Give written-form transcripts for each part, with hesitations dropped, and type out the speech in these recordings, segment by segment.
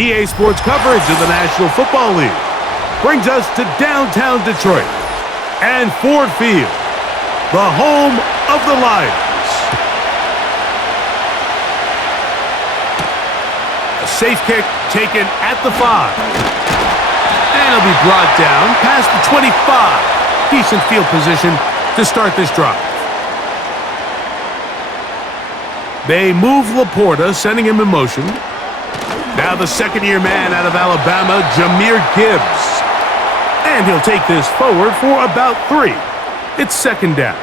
EA Sports coverage of the National Football League brings us to downtown Detroit and Ford Field, the home of the Lions. A safe kick taken at the 5. And it'll be brought down past the 25. Decent field position to start this drive. They move Laporta, sending him in motion. Now the second-year man out of Alabama, Jahmyr Gibbs. And he'll take this forward for about 3. It's second down.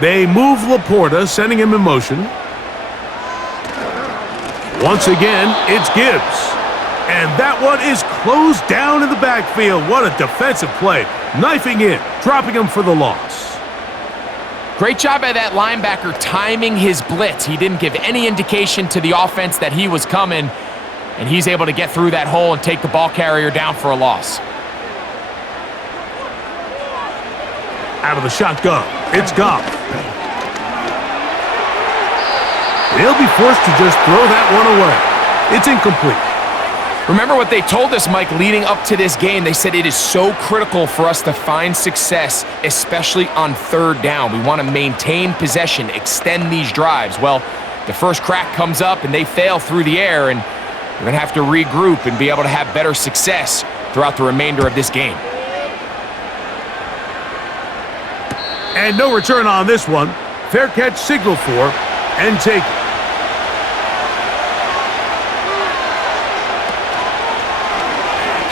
They move Laporta, sending him in motion. Once again, it's Gibbs. And that one is closed down in the backfield. What a defensive play. Knifing in, dropping him for the loss. Great job by that linebacker timing his blitz. He didn't give any indication to the offense that he was coming, and he's able to get through that hole and take the ball carrier down for a loss. Out of the shotgun, it's Goff. They'll be forced to just throw that one away. It's incomplete. Remember what they told us, Mike, leading up to this game. They said it is so critical for us to find success, especially on third down. We want to maintain possession, extend these drives. Well, the first crack comes up and they fail through the air, and we're going to have to regroup and be able to have better success throughout the remainder of this game. And no return on this one. Fair catch signaled for and taken.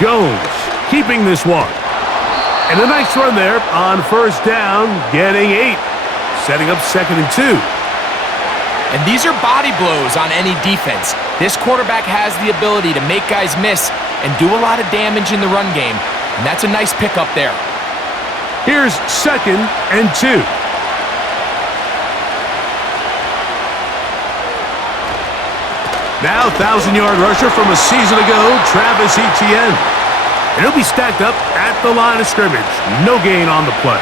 Jones keeping this one. And a nice run there on first down, getting 8. Setting up second and 2. And these are body blows on any defense. This quarterback has the ability to make guys miss and do a lot of damage in the run game. And that's a nice pickup there. Here's second and 2. Now 1,000-yard rusher from a season ago, Travis Etienne. And he'll be stacked up at the line of scrimmage. No gain on the play.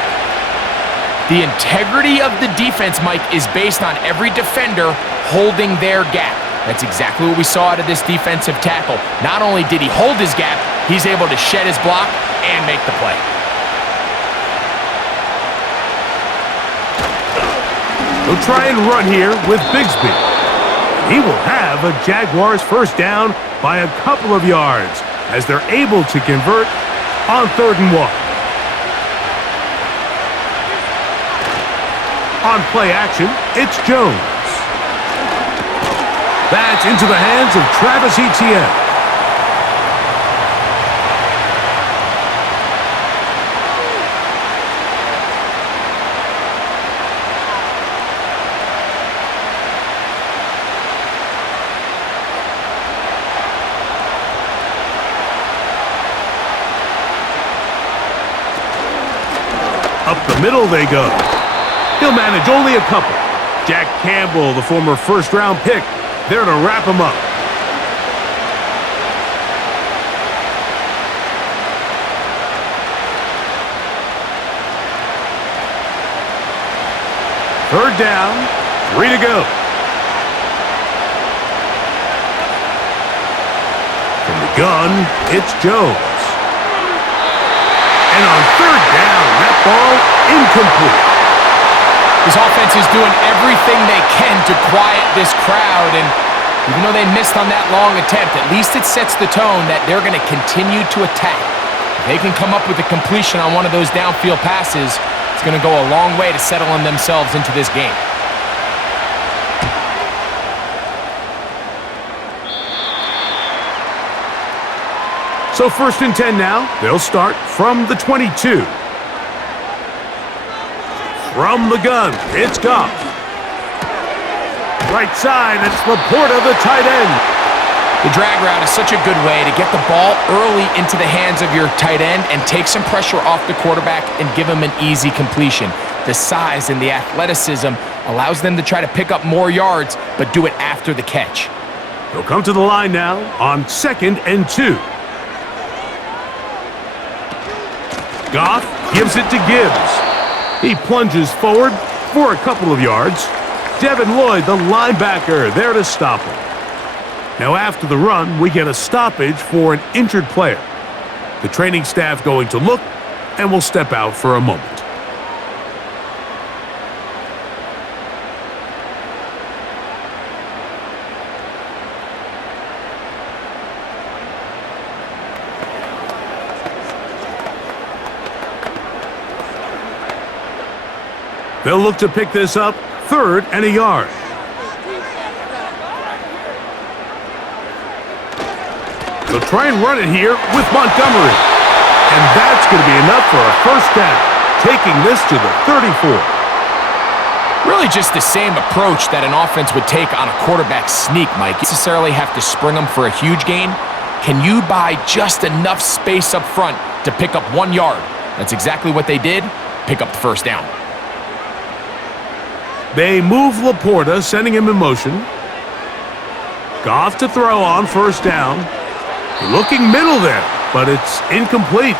The integrity of the defense, Mike, is based on every defender holding their gap. That's exactly what we saw out of this defensive tackle. Not only did he hold his gap, he's able to shed his block and make the play. He'll try and run here with Bigsby. He will have a Jaguars first down by a couple of yards as they're able to convert on 3rd and 1. On play action, it's Jones. That's into the hands of Travis Etienne. Up the middle they go. He'll manage only a couple. Jack Campbell, the former first-round pick, there to wrap him up. Third down, 3 to go. From the gun, it's Jones. And on 3rd down, that ball incomplete. This offense is doing everything they can to quiet this crowd, and even though they missed on that long attempt, at least it sets the tone that they're going to continue to attack. If they can come up with a completion on one of those downfield passes, it's going to go a long way to settling themselves into this game. So 1st and 10 now. They'll start from the 22. From the gun, it's Goff. Right side, it's Laporta, the tight end. The drag route is such a good way to get the ball early into the hands of your tight end and take some pressure off the quarterback and give him an easy completion. The size and the athleticism allows them to try to pick up more yards, but do it after the catch. He'll come to the line now on 2nd and 2. Goff gives it to Gibbs. He plunges forward for a couple of yards. Devin Lloyd, the linebacker, there to stop him. Now after the run, we get a stoppage for an injured player. The training staff going to look, and will step out for a moment. They'll look to pick this up, 3rd and a yard. They'll try and run it here with Montgomery. And that's going to be enough for a first down, taking this to the 34. Really just the same approach that an offense would take on a quarterback sneak, Mike. You necessarily have to spring them for a huge gain. Can you buy just enough space up front to pick up 1 yard? That's exactly what they did. Pick up the first down. They move Laporta, sending him in motion. Goff to throw on first down. Looking middle there, but it's incomplete.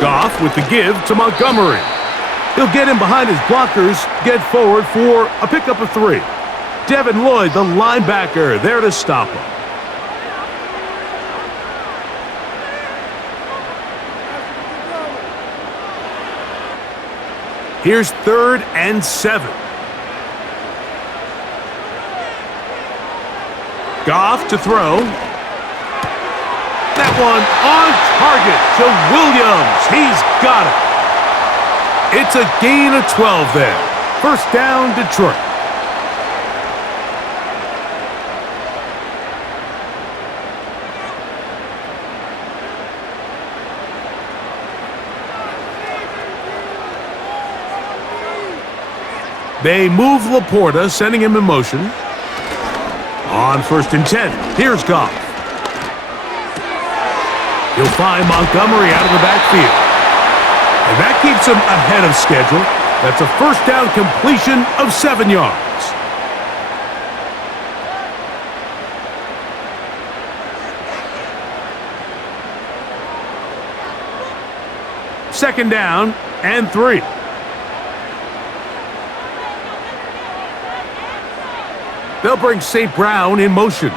Goff with the give to Montgomery. He'll get in behind his blockers, get forward for a pickup of 3. Devin Lloyd, the linebacker, there to stop him. Here's 3rd and 7. Goff to throw. That one on target to Williams. He's got it. It's a gain of 12 there. First down, Detroit. They move Laporta, sending him in motion. On 1st and 10, here's Goff. He'll find Montgomery out of the backfield. And that keeps him ahead of schedule. That's a first down completion of 7 yards. Second down and 3. They'll bring St. Brown in motion.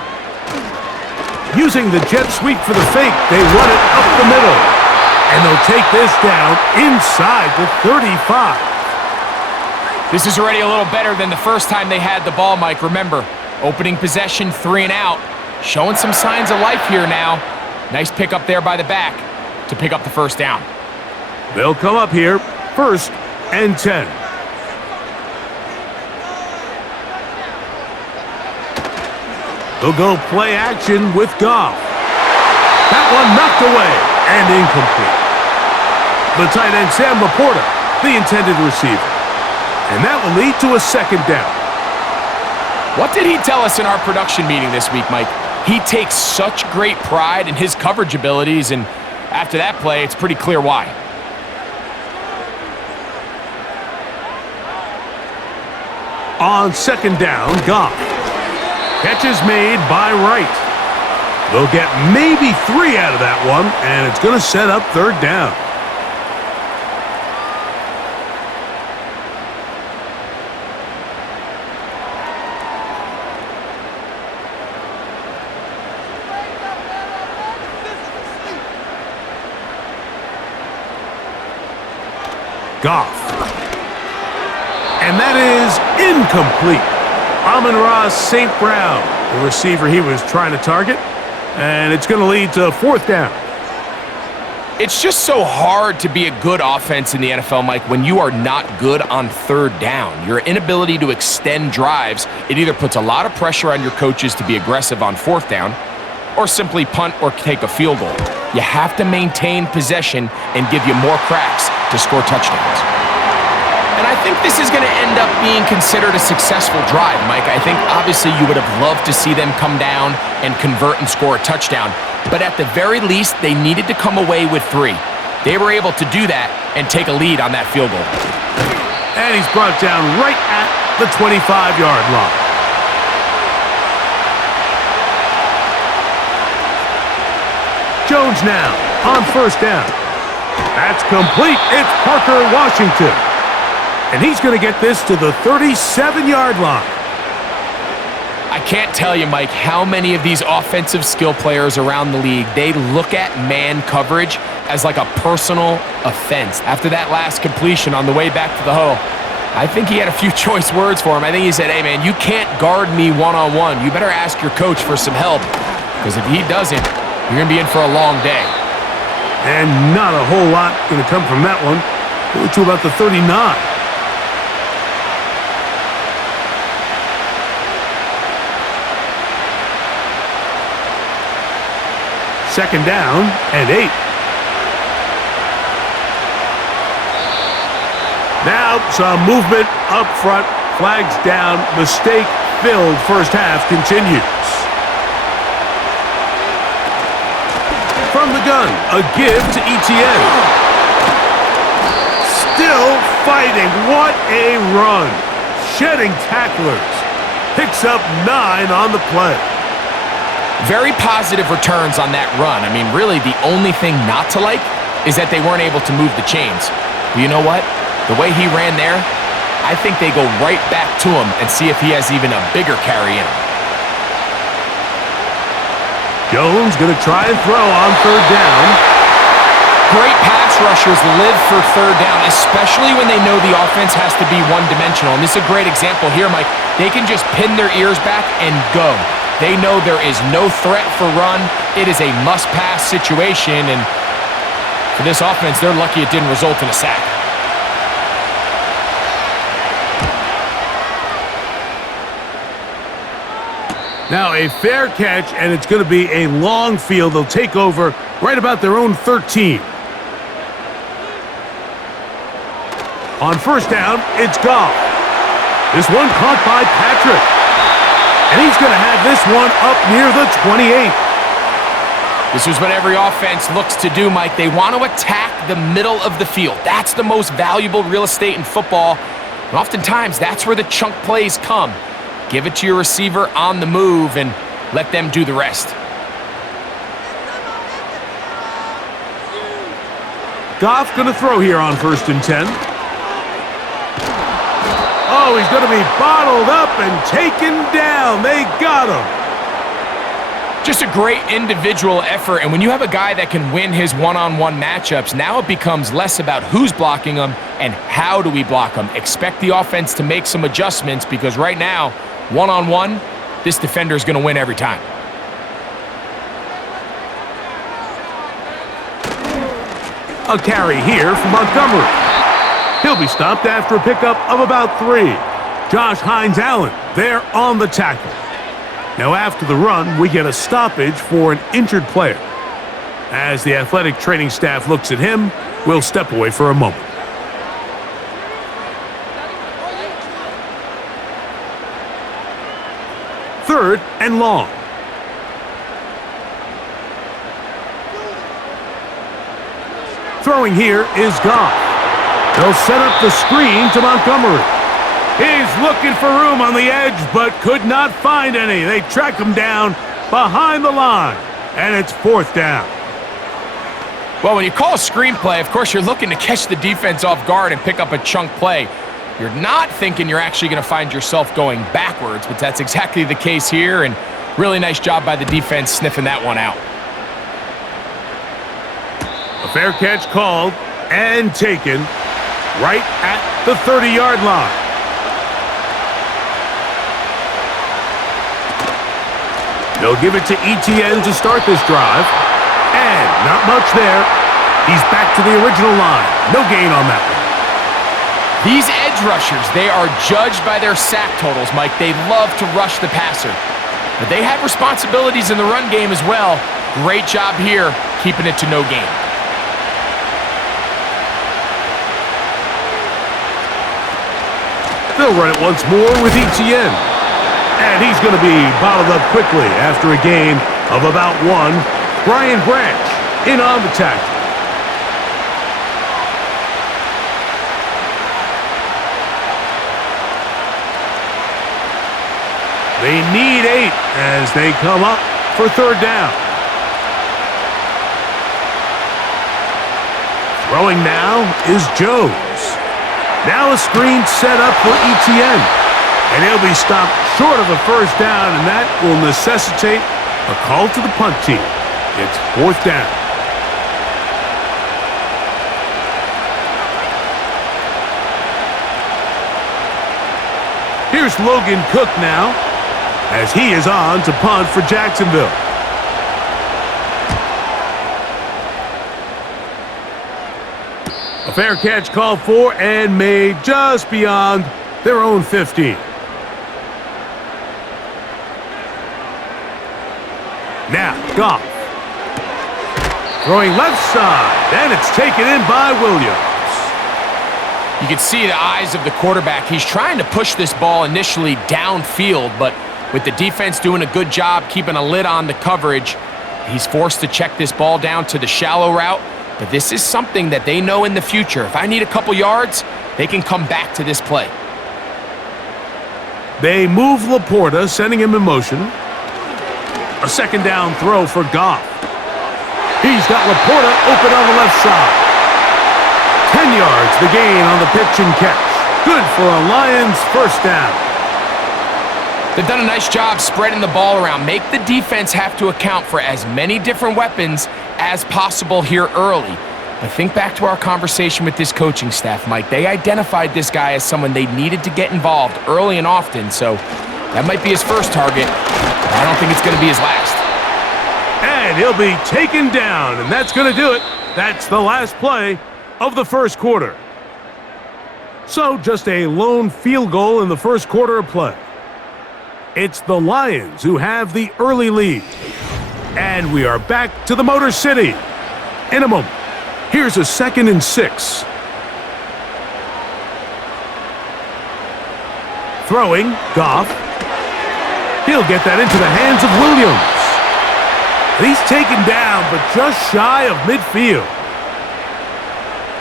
Using the jet sweep for the fake, they run it up the middle. And they'll take this down inside the 35. This is already a little better than the first time they had the ball, Mike. Remember, opening possession, 3 and out. Showing some signs of life here now. Nice pick up there by the back to pick up the first down. They'll come up here, 1st and 10. They'll go play action with Goff. That one knocked away and incomplete. The tight end, Sam Laporta, the intended receiver. And that will lead to a second down. What did he tell us in our production meeting this week, Mike? He takes such great pride in his coverage abilities, and after that play, it's pretty clear why. On 2nd down, Goff. Catch is made by Wright. They'll get maybe 3 out of that one, and it's going to set up 3rd down. Goff. And that is incomplete. Amon-Ra St. Brown, the receiver he was trying to target, and it's going to lead to 4th down. It's just so hard to be a good offense in the NFL, Mike, when you are not good on 3rd down. Your inability to extend drives, it either puts a lot of pressure on your coaches to be aggressive on 4th down or simply punt or take a field goal. You have to maintain possession and give you more cracks to score touchdowns. And I think this is going to end up being considered a successful drive, Mike. I think obviously you would have loved to see them come down and convert and score a touchdown. But at the very least, they needed to come away with 3. They were able to do that and take a lead on that field goal. And he's brought down right at the 25-yard line. Jones now on first down. That's complete. It's Parker Washington. And he's going to get this to the 37-yard line. I can't tell you, Mike, how many of these offensive skill players around the league, they look at man coverage as like a personal offense. After that last completion on the way back to the huddle, I think he had a few choice words for him. I think he said, hey, man, you can't guard me one-on-one. You better ask your coach for some help, because if he doesn't, you're going to be in for a long day. And not a whole lot going to come from that one. Go to about the 39. Second down and 8. Now some movement up front. Flags down. Mistake-filled first half continues. From the gun, a give to Etienne. Still fighting. What a run. Shedding tacklers. Picks up 9 on the play. Very positive returns on that run. I mean, really, the only thing not to like is that they weren't able to move the chains. But you know what? The way he ran there, I think they go right back to him and see if he has even a bigger carry in him. Jones going to try and throw on third down. Great pass rushers live for third down, especially when they know the offense has to be one-dimensional. And this is a great example here, Mike. They can just pin their ears back and go. They know there is no threat for run. It is a must-pass situation, and for this offense, they're lucky it didn't result in a sack. Now a fair catch, and it's going to be a long field. They'll take over right about their own 13. On first down, it's Goff. This one caught by Patrick. And he's going to have this one up near the 28. This is what every offense looks to do, Mike. They want to attack the middle of the field. That's the most valuable real estate in football. And oftentimes, that's where the chunk plays come. Give it to your receiver on the move and let them do the rest. Goff going to throw here on first and 10. Oh, he's going to be bottled up and taken down. They got him. Just a great individual effort, and when you have a guy that can win his one-on-one matchups, now it becomes less about who's blocking him and how do we block him. Expect the offense to make some adjustments, because right now, one-on-one, this defender is going to win every time. A carry here from Montgomery. He'll be stopped after a pickup of about 3. Josh Hines-Allen there on the tackle. Now after the run, we get a stoppage for an injured player. As the athletic training staff looks at him, we'll step away for a moment. Third and long. Throwing here is Goff. They'll set up the screen to Montgomery. He's looking for room on the edge, but could not find any. They track him down behind the line, and it's fourth down. Well, when you call a screenplay, of course, you're looking to catch the defense off guard and pick up a chunk play. You're not thinking you're actually going to find yourself going backwards, but that's exactly the case here, and really nice job by the defense sniffing that one out. A fair catch called and taken right at the 30-yard line. They'll give it to Etienne to start this drive. And not much there. He's back to the original line. No gain on that one. These edge rushers, they are judged by their sack totals, Mike. They love to rush the passer. But they have responsibilities in the run game as well. Great job here, keeping it to no gain. They'll run it once more with ETN. And he's going to be bottled up quickly after a gain of about 1. Brian Branch in on the tackle. They need 8 as they come up for third down. Throwing now is Jones. Now a screen set up for ETN. And he'll be stopped short of a first down, and that will necessitate a call to the punt team. It's fourth down. Here's Logan Cook now, as he is on to punt for Jacksonville. A fair catch called for and made just beyond their own 15. Now, Goff. Throwing left side, and it's taken in by Williams. You can see the eyes of the quarterback. He's trying to push this ball initially downfield, but with the defense doing a good job keeping a lid on the coverage, he's forced to check this ball down to the shallow route. But this is something that they know in the future. If I need a couple yards, they can come back to this play. They move Laporta, sending him in motion. A second down throw for Goff. He's got Laporta open on the left side. 10 yards the gain on the pitch and catch. Good for a Lions first down. They've done a nice job spreading the ball around. Make the defense have to account for as many different weapons as possible here early. But think back to our conversation with this coaching staff, Mike. They identified this guy as someone they needed to get involved early and often, so that might be his first target. But I don't think it's going to be his last. And he'll be taken down, and that's going to do it. That's the last play of the first quarter. So just a lone field goal in the first quarter of play. It's the Lions who have the early lead. And we are back to the Motor City in a moment. Here's a 2nd and 6. Throwing, Goff. He'll get that into the hands of Williams. He's taken down, but just shy of midfield.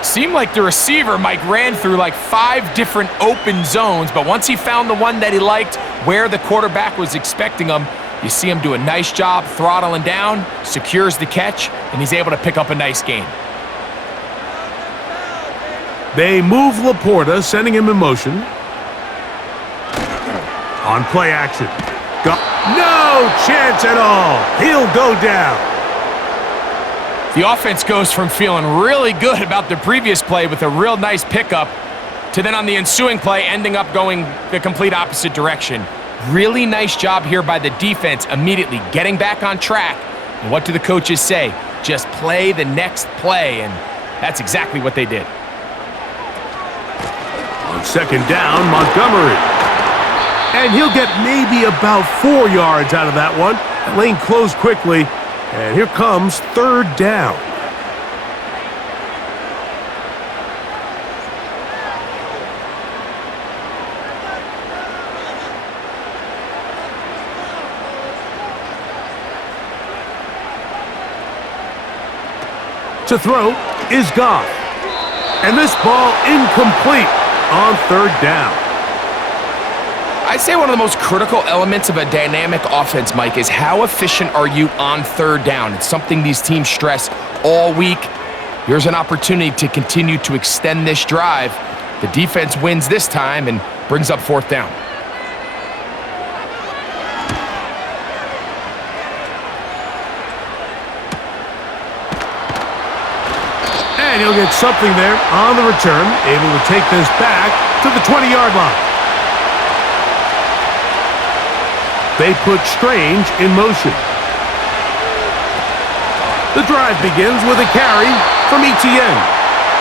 Seemed like the receiver, Mike, ran through like 5 different open zones, but once he found the one that he liked, where the quarterback was expecting him, you see him do a nice job throttling down, secures the catch, and he's able to pick up a nice gain. They move Laporta, sending him in motion. On play action. No chance at all. He'll go down. The offense goes from feeling really good about the previous play with a real nice pickup to then on the ensuing play ending up going the complete opposite direction. Really nice job here by the defense immediately getting back on track. And what do the coaches say? Just play the next play, and that's exactly what they did. On second down, Montgomery. And he'll get maybe about 4 yards out of that one. The lane closed quickly, and here comes third down. To throw is Goff. And this ball incomplete on third down. I'd say one of the most critical elements of a dynamic offense, Mike, is how efficient are you on third down? It's something these teams stress all week. Here's an opportunity to continue to extend this drive. The defense wins this time and brings up fourth down. And he'll get something there on the return, able to take this back to the 20-yard line. They put Strange in motion. The drive begins with a carry from ETN.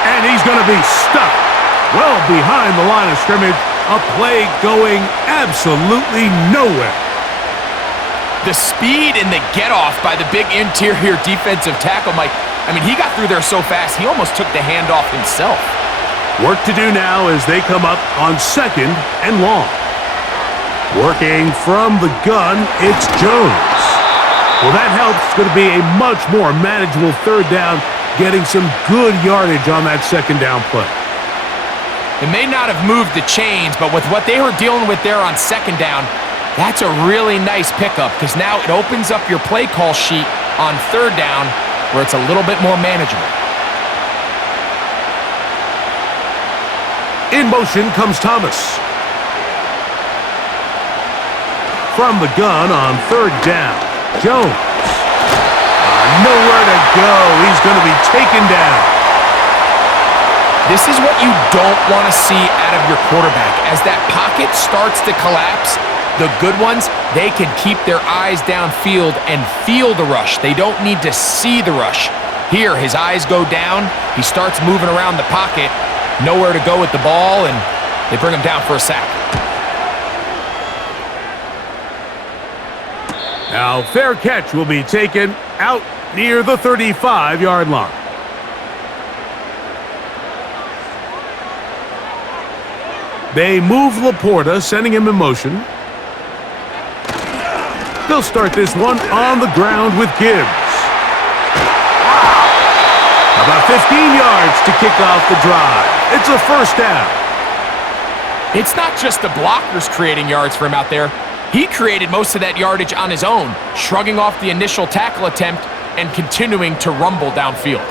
And he's going to be stuck well behind the line of scrimmage. A play going absolutely nowhere. The speed and the get-off by the big interior defensive tackle, Mike. I mean, he got through there so fast, he almost took the handoff himself. Work to do now as they come up on 2nd and long. Working from the gun, it's Jones. Well, that helps. It's going to be a much more manageable 3rd down, getting some good yardage on that 2nd down play. It may not have moved the chains, but with what they were dealing with there on 2nd down, that's a really nice pickup because now it opens up your play call sheet on 3rd down where it's a little bit more manageable. In motion comes Thomas. From the gun on 3rd down, Jones. Nowhere to go. He's going to be taken down. This is what you don't want to see out of your quarterback. As that pocket starts to collapse, the good ones, they can keep their eyes downfield and feel the rush. They don't need to see the rush. Here, his eyes go down. He starts moving around the pocket. Nowhere to go with the ball, and they bring him down for a sack. Now, fair catch will be taken out near the 35-yard line. They move Laporta, sending him in motion. They'll start this one on the ground with Gibbs. About 15 yards to kick off the drive. It's a 1st down. It's not just the blockers creating yards for him out there. He created most of that yardage on his own, shrugging off the initial tackle attempt and continuing to rumble downfield.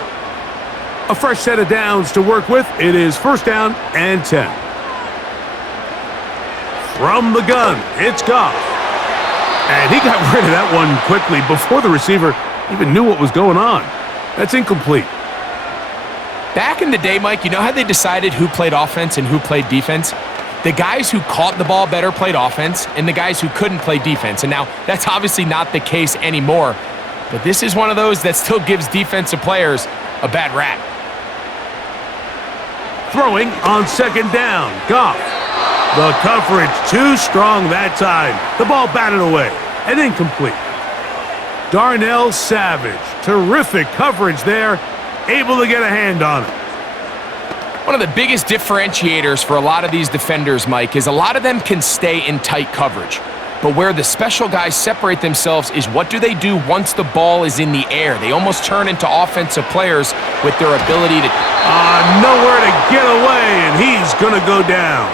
A fresh set of downs to work with. It is 1st down and 10. From the gun, it's Goff. And he got rid of that one quickly before the receiver even knew what was going on. That's incomplete. Back in the day, Mike, you know how they decided who played offense and who played defense? The guys who caught the ball better played offense, and the guys who couldn't play defense. And now, that's obviously not the case anymore. But this is one of those that still gives defensive players a bad rap. Throwing on 2nd down, Goff. The coverage too strong that time. The ball batted away and incomplete. Darnell Savage, terrific coverage there, able to get a hand on it. One of the biggest differentiators for a lot of these defenders, Mike, is a lot of them can stay in tight coverage. But where the special guys separate themselves is what do they do once the ball is in the air? They almost turn into offensive players with their ability to... nowhere to get away, and he's going to go down.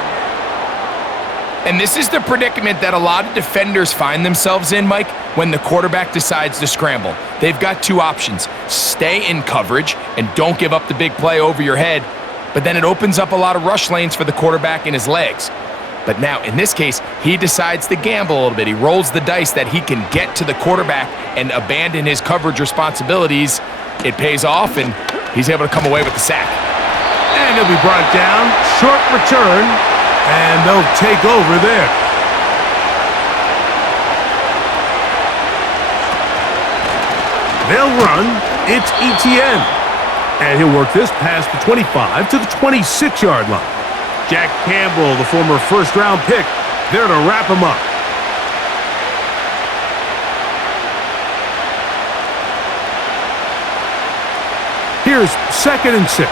And this is the predicament that a lot of defenders find themselves in, Mike, when the quarterback decides to scramble. They've got 2 options. Stay in coverage and don't give up the big play over your head, but then it opens up a lot of rush lanes for the quarterback and his legs. But now, in this case, he decides to gamble a little bit. He rolls the dice that he can get to the quarterback and abandon his coverage responsibilities. It pays off, and he's able to come away with the sack. And he'll be brought down. Short return, and they'll take over there. They'll run. It's ETN. And he'll work this past the 25 to the 26-yard line. Jack Campbell, the former first-round pick, there to wrap him up. Here's 2nd and 6.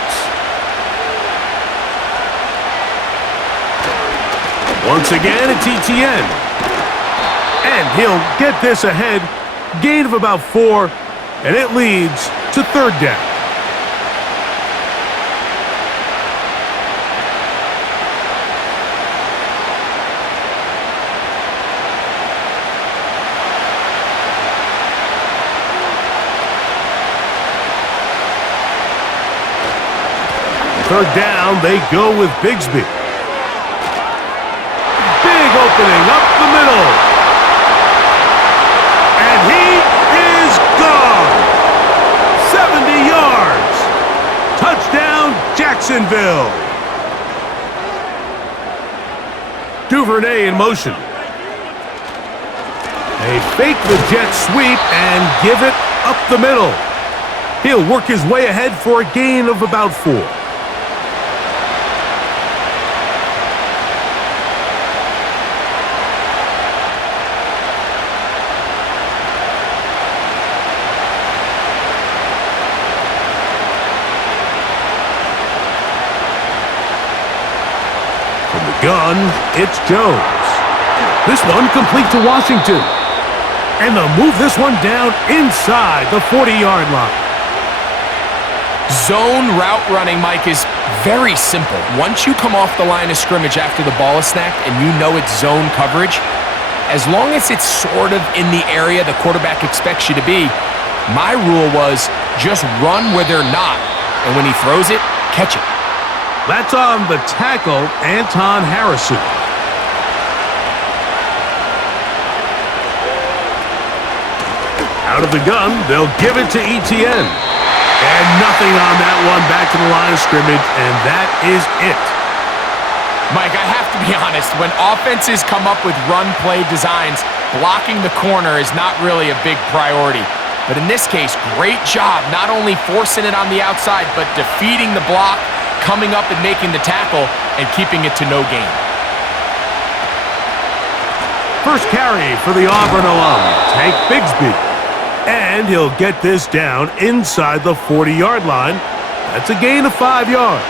Once again, it's ETN. And he'll get this ahead. Gain of about 4, and it leads to 3rd down. Third down, they go with Bigsby. Big opening up the middle. And he is gone. 70 yards. Touchdown, Jacksonville. Duvernay in motion. They fake the jet sweep and give it up the middle. He'll work his way ahead for a gain of about 4. Gun, it's Jones. This one complete to Washington. And they'll move this one down inside the 40-yard line. Zone route running, Mike, is very simple. Once you come off the line of scrimmage after the ball is snapped and you know it's zone coverage, as long as it's sort of in the area the quarterback expects you to be, my rule was just run where they're not. And when he throws it, catch it. That's on the tackle, Anton Harrison. Out of the gun, they'll give it to Etienne. And nothing on that one, back to the line of scrimmage, and that is it. Mike, I have to be honest, when offenses come up with run play designs, blocking the corner is not really a big priority. But in this case, great job not only forcing it on the outside, but defeating the block, coming up and making the tackle, and keeping it to no gain. First carry for the Auburn alum, Tank Bigsby. And he'll get this down inside the 40-yard line. That's a gain of 5 yards.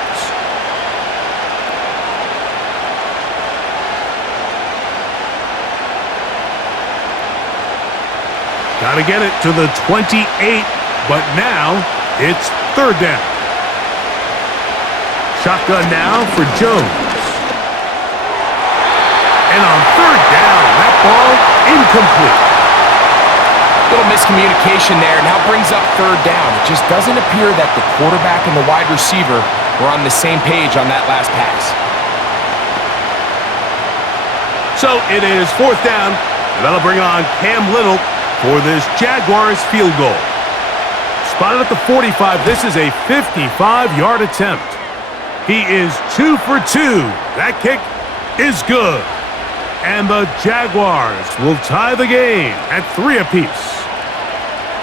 Got to get it to the 28, but now it's third down. Shotgun now for Jones. And on third down, that ball incomplete. Little miscommunication there, now brings up third down. It just doesn't appear that the quarterback and the wide receiver were on the same page on that last pass. So it is fourth down, and that'll bring on Cam Little for this Jaguars field goal. Spotted at the 45, this is a 55-yard attempt. He is 2 for 2. That kick is good. And the Jaguars will tie the game at 3 apiece.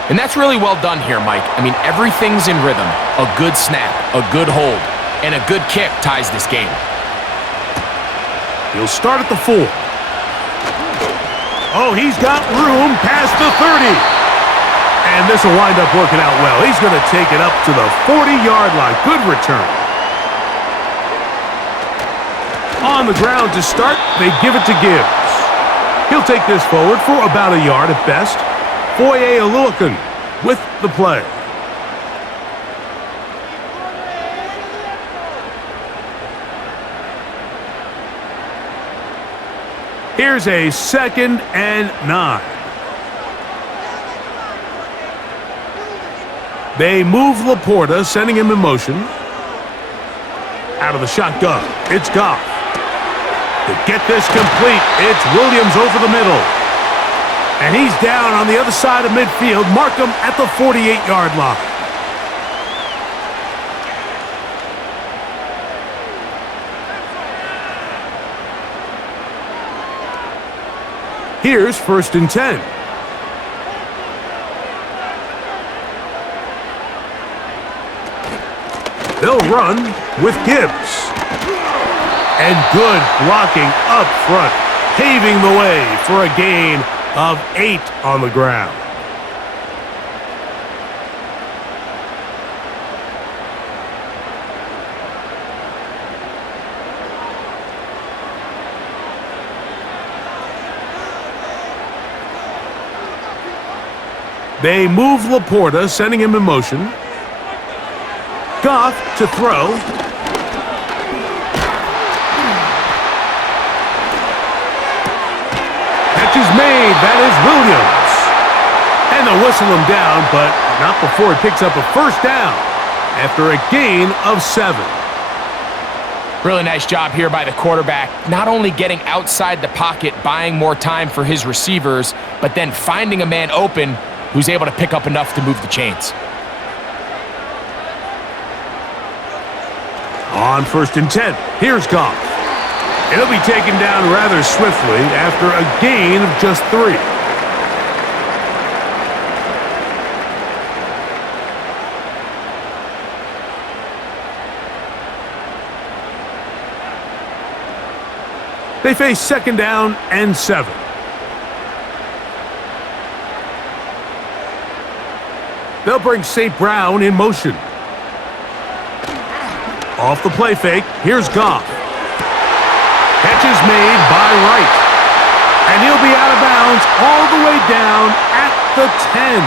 And that's really well done here, Mike. I mean, everything's in rhythm. A good snap, a good hold, and a good kick ties this game. He'll start at the 4. Oh, he's got room past the 30. And this will wind up working out well. He's going to take it up to the 40-yard line. Good return. On the ground to start, they give it to Gibbs. He'll take this forward for about a yard at best. Foye Oluokun with the play. Here's a 2nd and 9. They move Laporta, sending him in motion. Out of the shotgun, it's Goff. To get this complete, it's Williams over the middle. And he's down on the other side of midfield. Mark him at the 48-yard line. Here's 1st and 10. They'll run with Gibbs. And good blocking up front, paving the way for a gain of 8 on the ground. They move Laporta, sending him in motion. Goff to throw. Catch is made. That is Williams. And they'll whistle him down, but not before he picks up a first down after a gain of 7. Really nice job here by the quarterback, not only getting outside the pocket, buying more time for his receivers, but then finding a man open who's able to pick up enough to move the chains. On 1st and 10, here's Goff. It'll be taken down rather swiftly after a gain of just 3. They face 2nd down and 7. They'll bring St. Brown in motion. Off the play fake, here's Goff. is made by Wright. And he'll be out of bounds all the way down at the 10.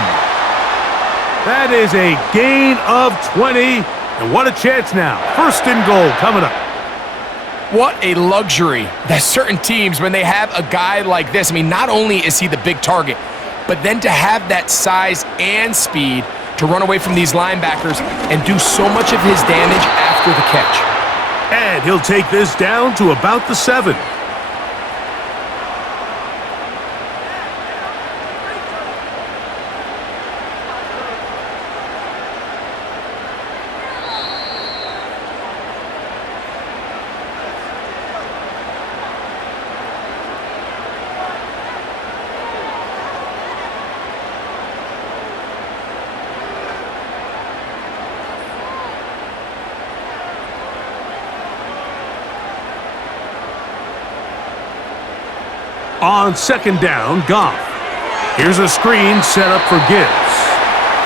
That is a gain of 20. And what a chance now. First and goal coming up. What a luxury that certain teams, when they have a guy like this, I mean, not only is he the big target, but then to have that size and speed to run away from these linebackers and do so much of his damage after the catch. And he'll take this down to about the 7. On second down, Goff. Here's a screen set up for Gibbs.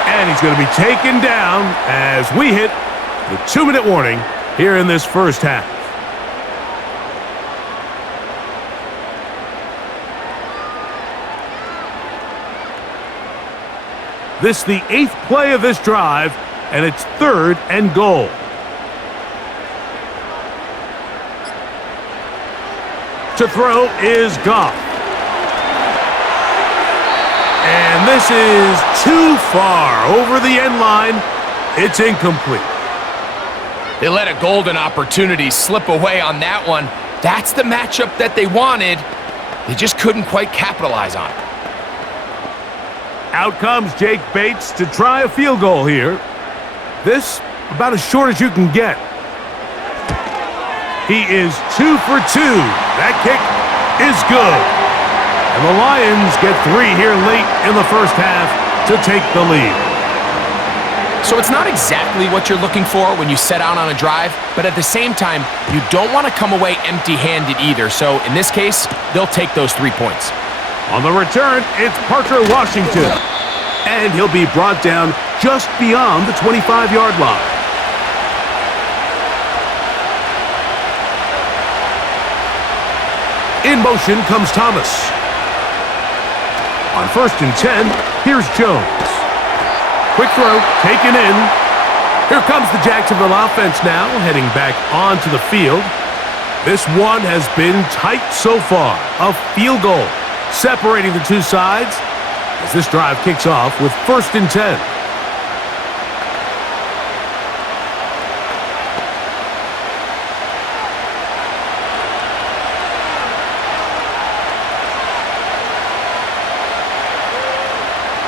And he's going to be taken down as we hit the 2-minute warning here in this first half. This is the 8th play of this drive, and it's 3rd and goal. To throw is Goff. And this is too far over the end line. It's incomplete. They let a golden opportunity slip away on that one. That's the matchup that they wanted. They just couldn't quite capitalize on it. Out comes Jake Bates to try a field goal here. This about as short as you can get. He is 2 for 2. That kick is good. And the Lions get 3 here late in the first half to take the lead. So it's not exactly what you're looking for when you set out on a drive, but at the same time, you don't want to come away empty-handed either. So in this case, they'll take those 3 points. On the return, it's Parker Washington. And he'll be brought down just beyond the 25-yard line. In motion comes Thomas. On 1st and 10, here's Jones. Quick throw, taken in. Here comes the Jacksonville offense now, heading back onto the field. This one has been tight so far. A field goal separating the two sides as this drive kicks off with 1st and 10.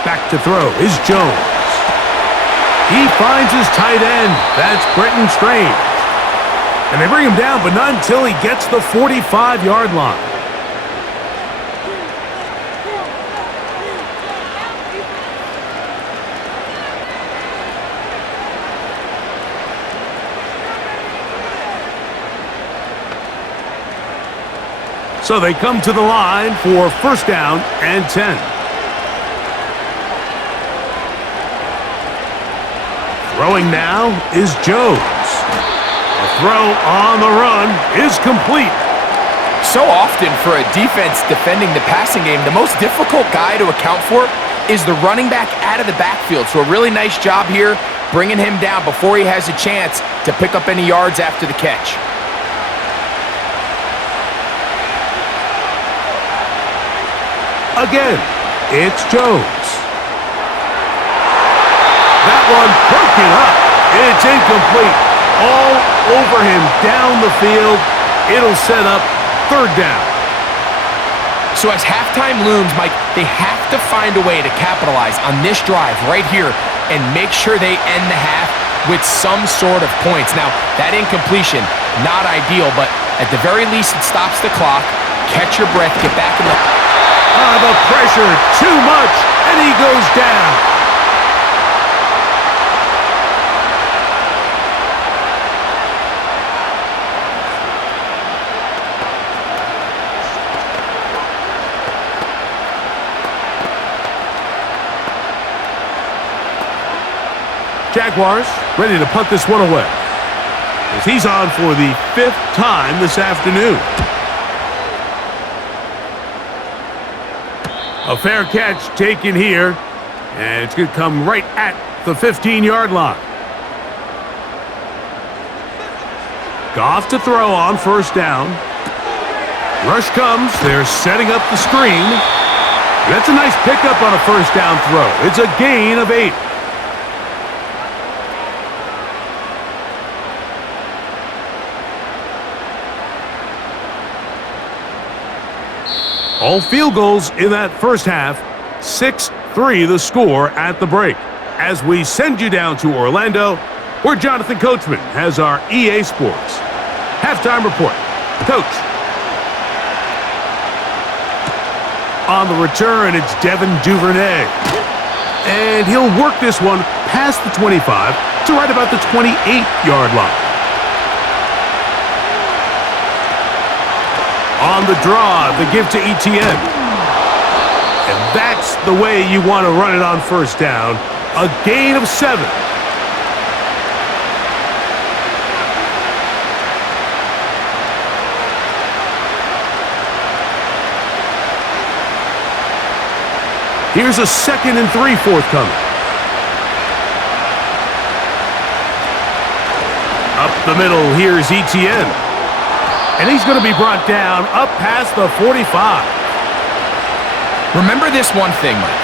Back to throw is Jones. He finds his tight end. That's Brenton Strange. And they bring him down, but not until he gets the 45-yard line. So they come to the line for 1st down and 10. Throwing now is Jones. A throw on the run is complete. So often for a defense defending the passing game, the most difficult guy to account for is the running back out of the backfield. So a really nice job here bringing him down before he has a chance to pick up any yards after the catch. Again, it's Jones. That one broken up. It's incomplete. All over him down the field. It'll set up 3rd down. So as halftime looms, Mike, they have to find a way to capitalize on this drive right here and make sure they end the half with some sort of points. Now, that incompletion, not ideal, but at the very least, it stops the clock. Catch your breath, get back in the... The pressure, too much, and he goes down. Jaguars ready to punt this one away, as he's on for the 5th time this afternoon. A fair catch taken here, and it's going to come right at the 15-yard line. Goff to throw on first down. Rush comes. They're setting up the screen. That's a nice pickup on a first down throw. It's a gain of 8. All field goals in that first half. 6-3 the score at the break. As we send you down to Orlando, where Jonathan Coachman has our EA Sports halftime report. Coach. On the return, it's Devin Duvernay. And he'll work this one past the 25 to right about the 28-yard line. On the draw, the give to ETN. And that's the way you want to run it on first down. A gain of 7. Here's a 2nd and 3 forthcoming. Up the middle, here's ETN. And he's going to be brought down up past the 45. Remember this one thing, Mike.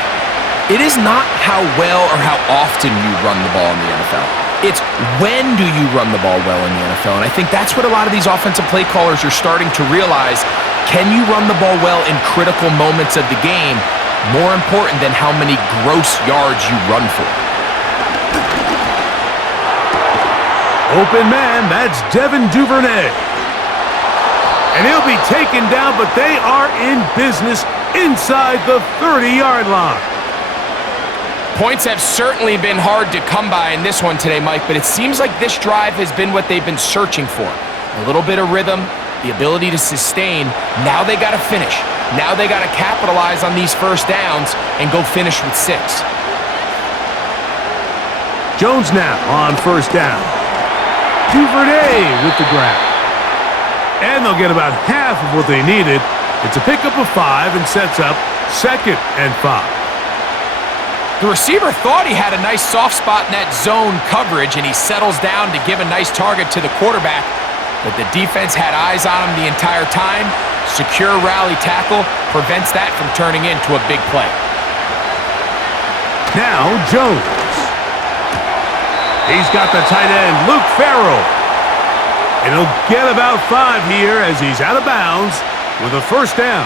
It is not how well or how often you run the ball in the NFL. It's when do you run the ball well in the NFL. And I think that's what a lot of these offensive play callers are starting to realize. Can you run the ball well in critical moments of the game? More important than how many gross yards you run for. Open man, that's Devin Duvernay. And he'll be taken down, but they are in business inside the 30-yard line. Points have certainly been hard to come by in this one today, Mike, but it seems like this drive has been what they've been searching for. A little bit of rhythm, the ability to sustain. Now they got to finish. Now they got to capitalize on these first downs and go finish with 6. Jones now on first down. Duvernay with the grab. And they'll get about half of what they needed. It's a pickup of 5 and sets up 2nd and 5. The receiver thought he had a nice soft spot in that zone coverage, and he settles down to give a nice target to the quarterback. But the defense had eyes on him the entire time. Secure rally tackle prevents that from turning into a big play. Now Jones. He's got the tight end, Luke Farrell. And he'll get about 5 here as he's out of bounds with a first down.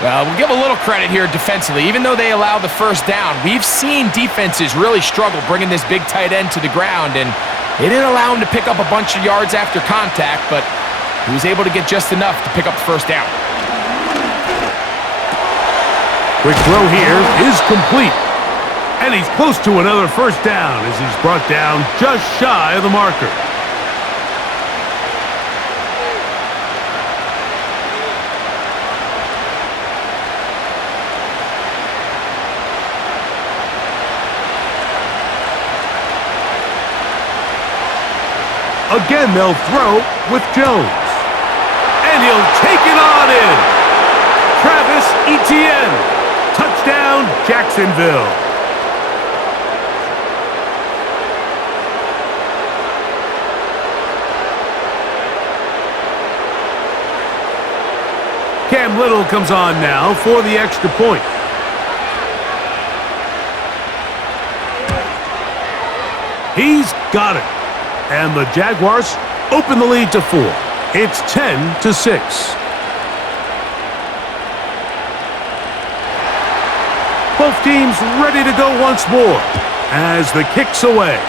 Well, we'll give a little credit here defensively. Even though they allow the first down, we've seen defenses really struggle bringing this big tight end to the ground, and they didn't allow him to pick up a bunch of yards after contact, but he was able to get just enough to pick up the first down. Quick throw here is complete. And he's close to another first down as he's brought down just shy of the marker. Again, they'll throw with Jones. And he'll take it on in. Travis Etienne. Touchdown, Jacksonville. Cam Little comes on now for the extra point. He's got it. And the Jaguars open the lead to 4. It's 10-6. Both teams ready to go once more as the kick's away.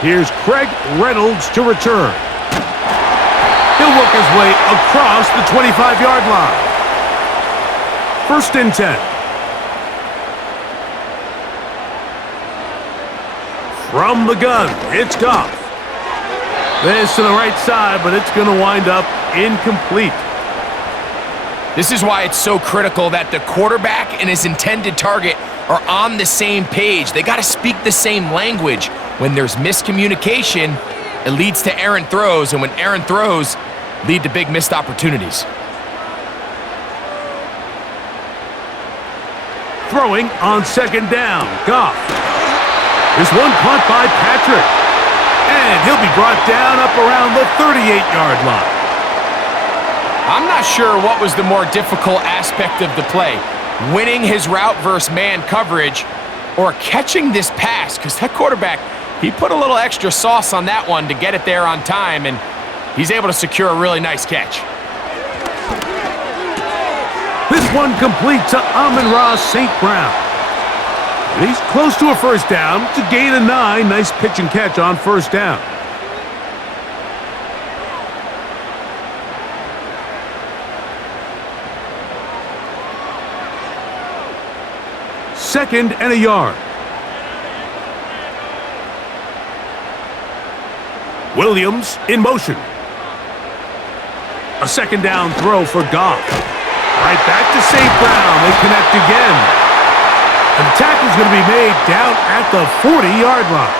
Here's Craig Reynolds to return. He'll work his way across the 25-yard line. 1st and 10. From the gun, it's Goff. This to the right side, but it's going to wind up incomplete. This is why it's so critical that the quarterback and his intended target are on the same page. They got to speak the same language. When there's miscommunication, it leads to errant throws, and when errant throws lead to big missed opportunities. Throwing on second down. Goff. This one caught by Patrick. And he'll be brought down up around the 38-yard line. I'm not sure what was the more difficult aspect of the play. Winning his route versus man coverage or catching this pass, because that quarterback, he put a little extra sauce on that one to get it there on time, and he's able to secure a really nice catch. This one complete to Amon-Ra St. Brown. And he's close to a first down to gain a 9. Nice pitch and catch on first down. Second and a yard. Williams in motion. A second down throw for Goff. Right back to St. Brown. They connect again. And the tackle's going to be made down at the 40-yard line.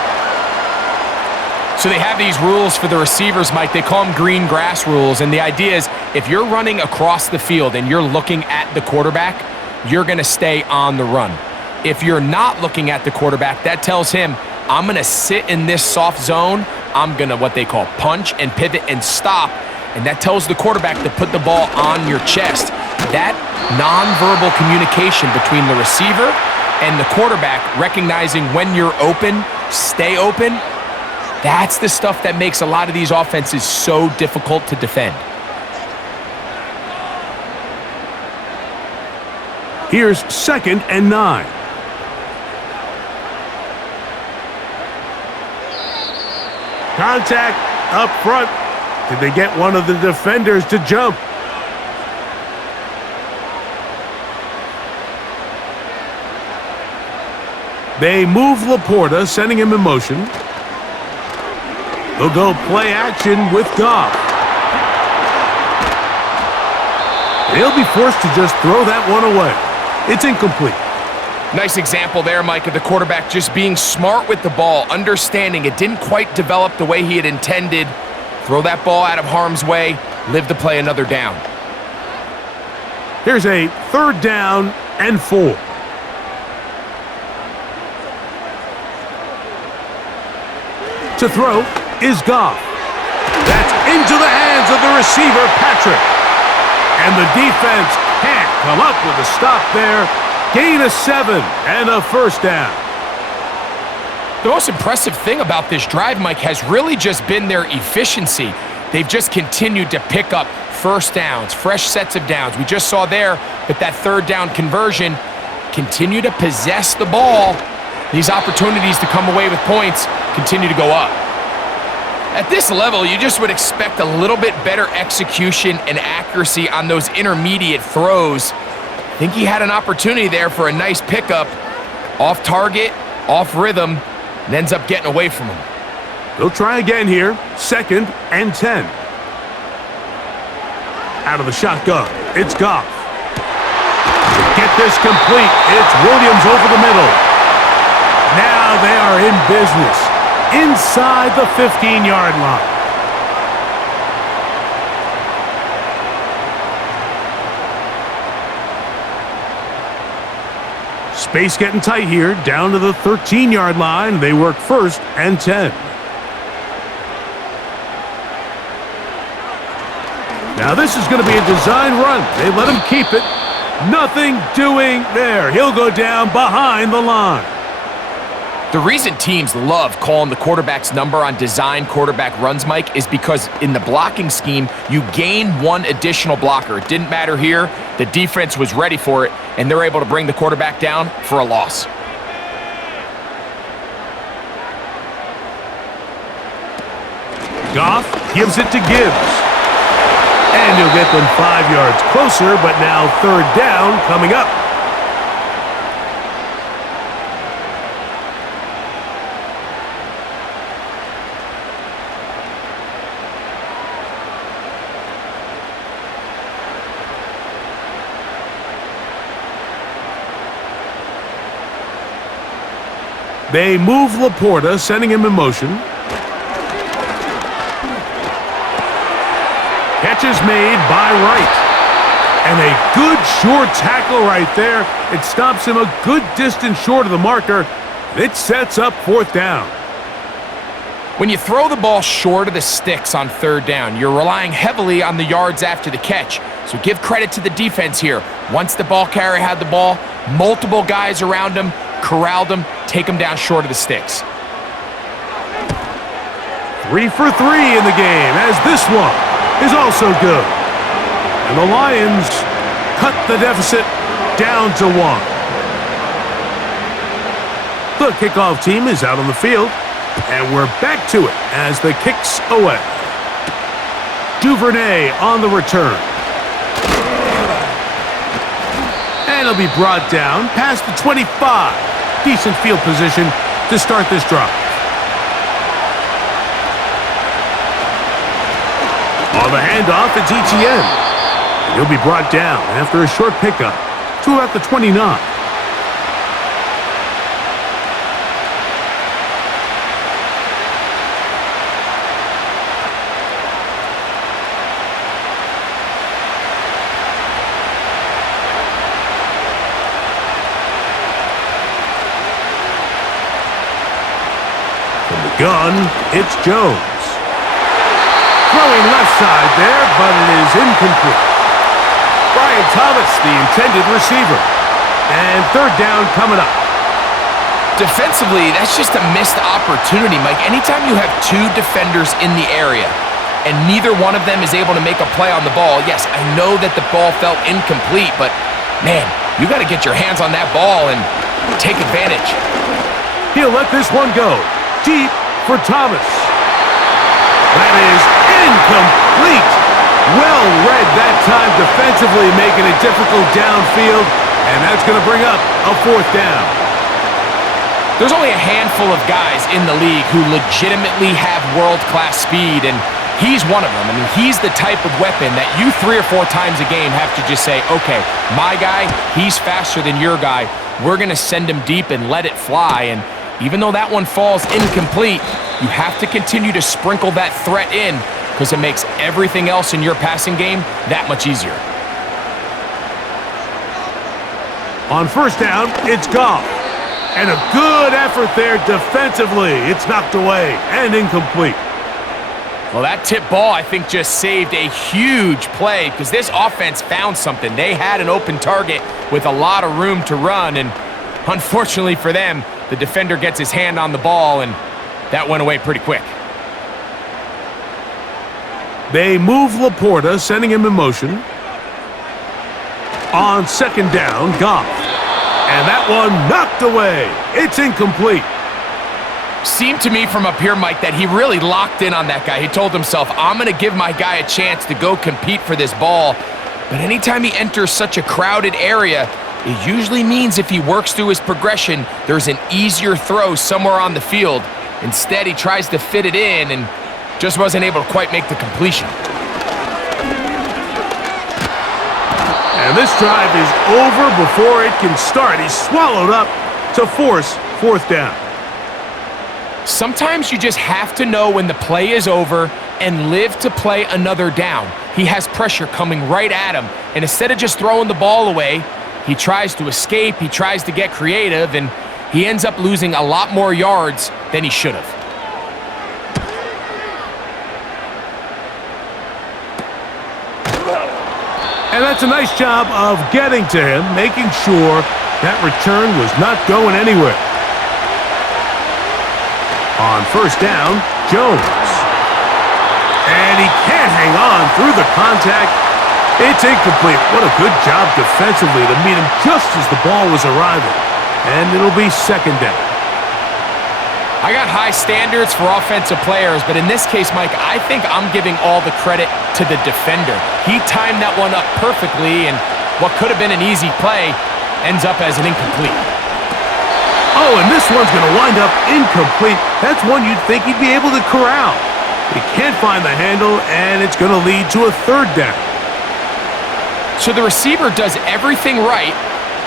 So they have these rules for the receivers, Mike. They call them green grass rules. And the idea is if you're running across the field and you're looking at the quarterback, you're going to stay on the run. If you're not looking at the quarterback, that tells him, I'm going to sit in this soft zone. I'm going to what they call punch and pivot and stop. And that tells the quarterback to put the ball on your chest. That nonverbal communication between the receiver and the quarterback, recognizing when you're open, stay open, that's the stuff that makes a lot of these offenses so difficult to defend. Here's second and 9. Contact up front. Did they get one of the defenders to jump? They move Laporta, sending him in motion. They'll go play action with Goff. He'll be forced to just throw that one away. It's incomplete. Nice example there, Mike, of the quarterback just being smart with the ball, understanding it didn't quite develop the way he had intended. Throw that ball out of harm's way, live to play another down. Here's a third down and 4. To throw is Goff. That's into the hands of the receiver, Patrick. And the defense can't come up with a stop there. Gain of 7 and a first down. The most impressive thing about this drive, Mike, has really just been their efficiency. They've just continued to pick up first downs, fresh sets of downs. We just saw there that third down conversion, continue to possess the ball. These opportunities to come away with points continue to go up. At this level, you just would expect a little bit better execution and accuracy on those intermediate throws. I think he had an opportunity there for a nice pickup. Off target, off rhythm, and ends up getting away from him. They'll try again here. Second and 10. Out of the shotgun, it's Goff. To get this complete, it's Williams over the middle. Now they are in business inside the 15-yard line. Space getting tight here, down to the 13-yard line. They work first and 10. Now this is going to be a design run. They let him keep it. Nothing doing there. He'll go down behind the line. The reason teams love calling the quarterback's number on design quarterback runs, Mike, is because in the blocking scheme, you gain one additional blocker. It didn't matter here. The defense was ready for it, and they're able to bring the quarterback down for a loss. Goff gives it to Gibbs. And he'll get them 5 yards closer, but now third down coming up. They move Laporta, sending him in motion. Catch is made by Wright. And a good short tackle right there. It stops him a good distance short of the marker. It sets up fourth down. When you throw the ball short of the sticks on third down, you're relying heavily on the yards after the catch. So give credit to the defense here. Once the ball carrier had the ball, multiple guys around him, corralled him, take him down short of the sticks. 3 for 3 in the game, as this one is also good. And the Lions cut the deficit down to 1. The kickoff team is out on the field, and we're back to it as the kick's away. Duvernay on the return. And it'll be brought down past the 25. Decent field position to start this drive. On the handoff, it's ETN. And he'll be brought down after a short pickup to about the 29. From the gun, it's Jones. Throwing left side there, but it is incomplete. Brian Thomas, the intended receiver. And third down coming up. Defensively, that's just a missed opportunity, Mike. Anytime you have two defenders in the area and neither one of them is able to make a play on the ball, yes, I know that the ball felt incomplete, but man, you got to get your hands on that ball and take advantage. He'll let this one go. Deep for Thomas. That is incomplete. Well read that time defensively, making it difficult downfield, and that's going to bring up a fourth down. There's only a handful of guys in the league who legitimately have world-class speed, and he's one of them. I mean, he's the type of weapon that you 3 or 4 times a game have to just say, okay, my guy, he's faster than your guy. We're going to send him deep and let it fly, and even though that one falls incomplete, you have to continue to sprinkle that threat in because it makes everything else in your passing game that much easier. On first down, it's Goff. And a good effort there defensively. It's knocked away and incomplete. Well, that tip ball, I think, just saved a huge play because this offense found something. They had an open target with a lot of room to run, and unfortunately for them, the defender gets his hand on the ball, and that went away pretty quick. They move Laporta, sending him in motion. On second down, Goff. And that one knocked away. It's incomplete. Seemed to me from up here, Mike, that he really locked in on that guy. He told himself, I'm going to give my guy a chance to go compete for this ball. But anytime he enters such a crowded area, it usually means if he works through his progression, there's an easier throw somewhere on the field. Instead, he tries to fit it in and just wasn't able to quite make the completion. And this drive is over before it can start. He's swallowed up to force fourth down. Sometimes you just have to know when the play is over and live to play another down. He has pressure coming right at him, and instead of just throwing the ball away, he tries to escape, he tries to get creative, and he ends up losing a lot more yards than he should have. And that's a nice job of getting to him, making sure that return was not going anywhere. On first down, Jones. And he can't hang on through the contact. It's incomplete. What a good job defensively to meet him just as the ball was arriving. And it'll be second down. I got high standards for offensive players, but in this case, Mike, I think I'm giving all the credit to the defender. He timed that one up perfectly, and what could have been an easy play ends up as an incomplete. Oh, and this one's going to wind up incomplete. That's one you'd think he'd be able to corral. He can't find the handle, and it's going to lead to a third down. So the receiver does everything right,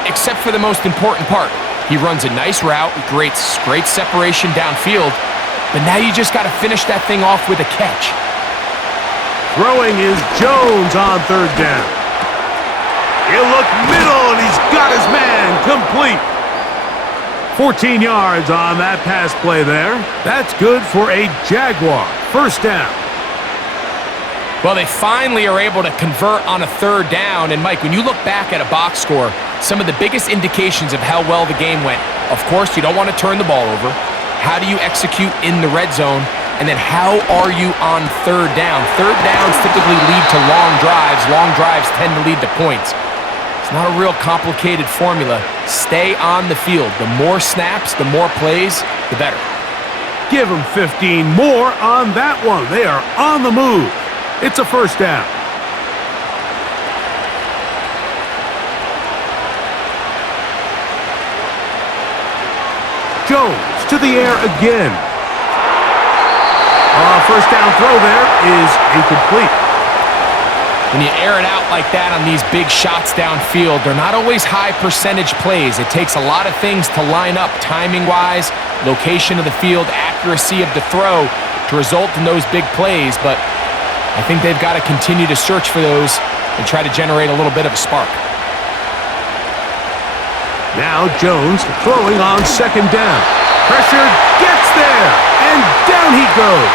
except for the most important part. He runs a nice route, great separation downfield, but now you just got to finish that thing off with a catch. Throwing is Jones on third down. He'll look middle, and he's got his man complete. 14 yards on that pass play there. That's good for a Jaguar. First down. Well, they finally are able to convert on a third down. And, Mike, when you look back at a box score, some of the biggest indications of how well the game went, of course, you don't want to turn the ball over. How do you execute in the red zone? And then how are you on third down? Third downs typically lead to long drives. Long drives tend to lead to points. It's not a real complicated formula. Stay on the field. The more snaps, the more plays, the better. Give them 15 more on that one. They are on the move. It's a first down. Jones to the air again. First down throw there is incomplete. When you air it out like that on these big shots downfield, they're not always high percentage plays. It takes a lot of things to line up timing-wise, location of the field, accuracy of the throw to result in those big plays, but I think they've got to continue to search for those and try to generate a little bit of a spark. Now Jones throwing on second down. Pressure gets there, and down he goes.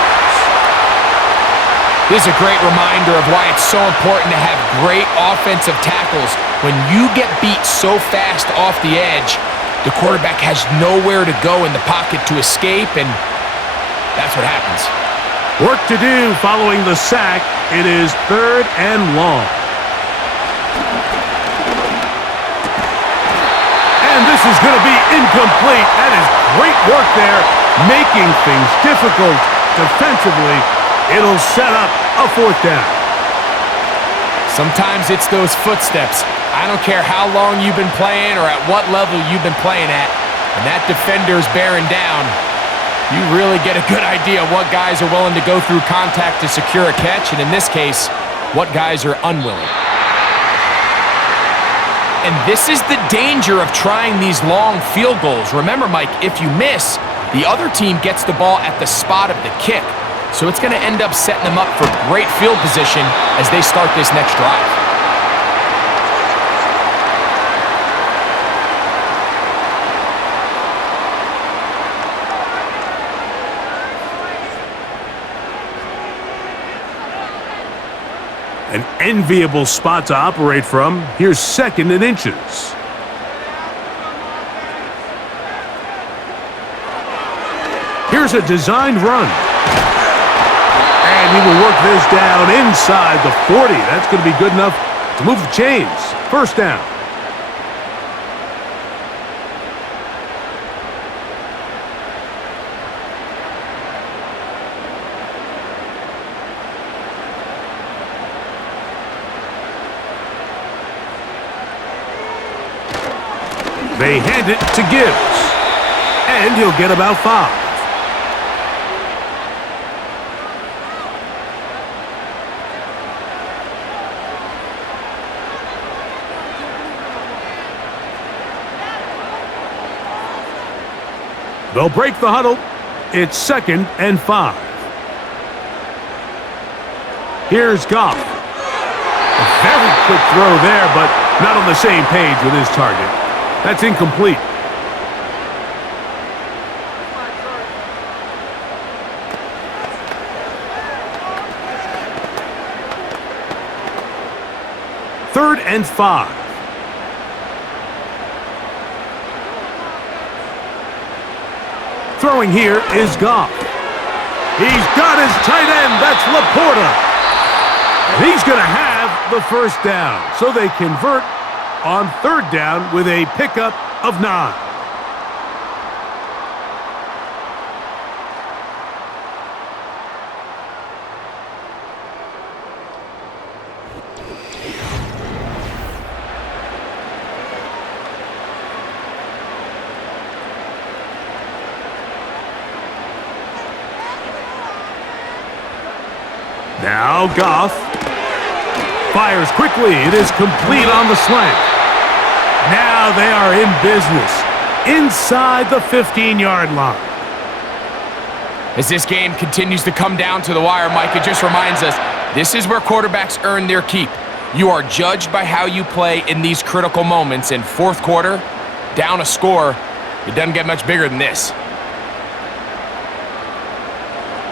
This is a great reminder of why it's so important to have great offensive tackles. When you get beat so fast off the edge, the quarterback has nowhere to go in the pocket to escape, and that's what happens. Work to do following the sack. It is third and long. And this is going to be incomplete. That is great work there, making things difficult defensively. It'll set up a fourth down. Sometimes it's those footsteps. I don't care how long you've been playing or at what level you've been playing at. When that defender's bearing down, you really get a good idea of what guys are willing to go through contact to secure a catch, and in this case, what guys are unwilling. And this is the danger of trying these long field goals. Remember, Mike, if you miss, the other team gets the ball at the spot of the kick. So it's going to end up setting them up for great field position as they start this next drive. An enviable spot to operate from. Here's second and inches. Here's a designed run. And he will work this down inside the 40. That's going to be good enough to move the chains. First down. They hand it to Gibbs, and he'll get about 5. They'll break the huddle. It's 2nd and 5. Here's Goff. A very quick throw there, but not on the same page with his target. That's incomplete. Third and 5. Throwing here is Goff. He's got his tight end. That's Laporta. And he's going to have the first down. So they convert on third down with a pickup of 9. Now Goff fires quickly. It is complete on the slant. Now they are in business inside the 15-yard line. As this game continues to come down to the wire, Mike, it just reminds us, this is where quarterbacks earn their keep. You are judged by how you play in these critical moments. In fourth quarter, down a score, it doesn't get much bigger than this.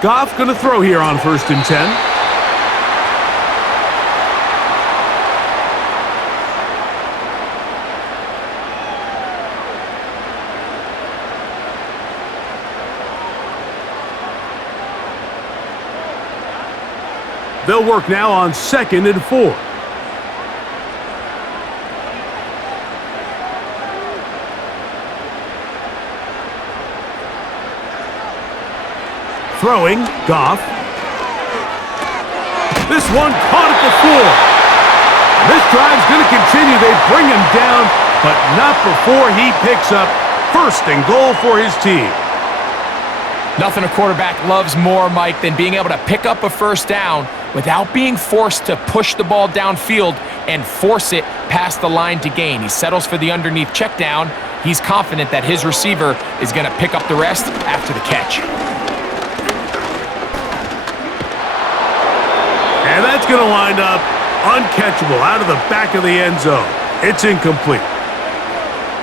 Goff going to throw here on 1st and 10. They'll work now on 2nd and 4. Throwing, Goff. This one caught at the 4. This drive's going to continue. They bring him down, but not before he picks up 1st and goal for his team. Nothing a quarterback loves more, Mike, than being able to pick up a 1st down without being forced to push the ball downfield and force it past the line to gain. He settles for the underneath check down. He's confident that his receiver is going to pick up the rest after the catch. And that's going to wind up uncatchable out of the back of the end zone. It's incomplete.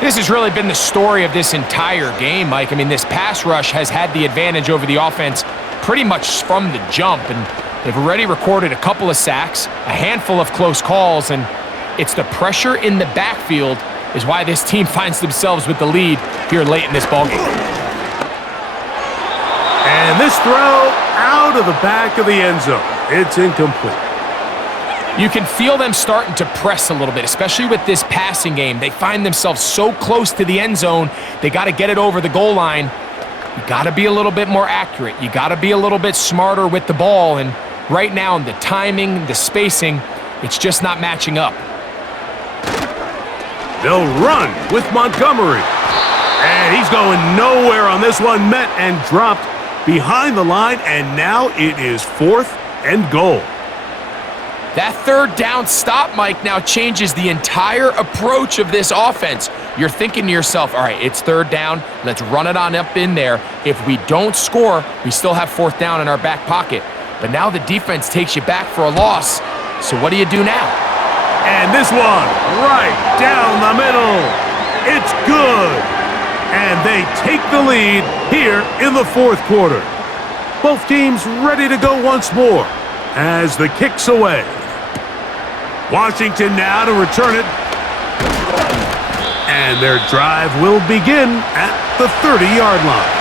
This has really been the story of this entire game, Mike. I mean, this pass rush has had the advantage over the offense pretty much from the jump, and they've already recorded a couple of sacks, a handful of close calls, and it's the pressure in the backfield is why this team finds themselves with the lead here late in this ballgame. And this throw out of the back of the end zone. It's incomplete. You can feel them starting to press a little bit, especially with this passing game. They find themselves so close to the end zone, they got to get it over the goal line. You got to be a little bit more accurate. You got to be a little bit smarter with the ball, and right now, the timing, the spacing, it's just not matching up. They'll run with Montgomery. And he's going nowhere on this one. Met and dropped behind the line, and now it is 4th and goal. That 3rd down stop, Mike, now changes the entire approach of this offense. You're thinking to yourself, all right, it's 3rd down. Let's run it on up in there. If we don't score, we still have 4th down in our back pocket. But now the defense takes you back for a loss. So what do you do now? And this one right down the middle. It's good. And they take the lead here in the 4th quarter. Both teams ready to go once more as the kick's away. Washington now to return it. And their drive will begin at the 30-yard line.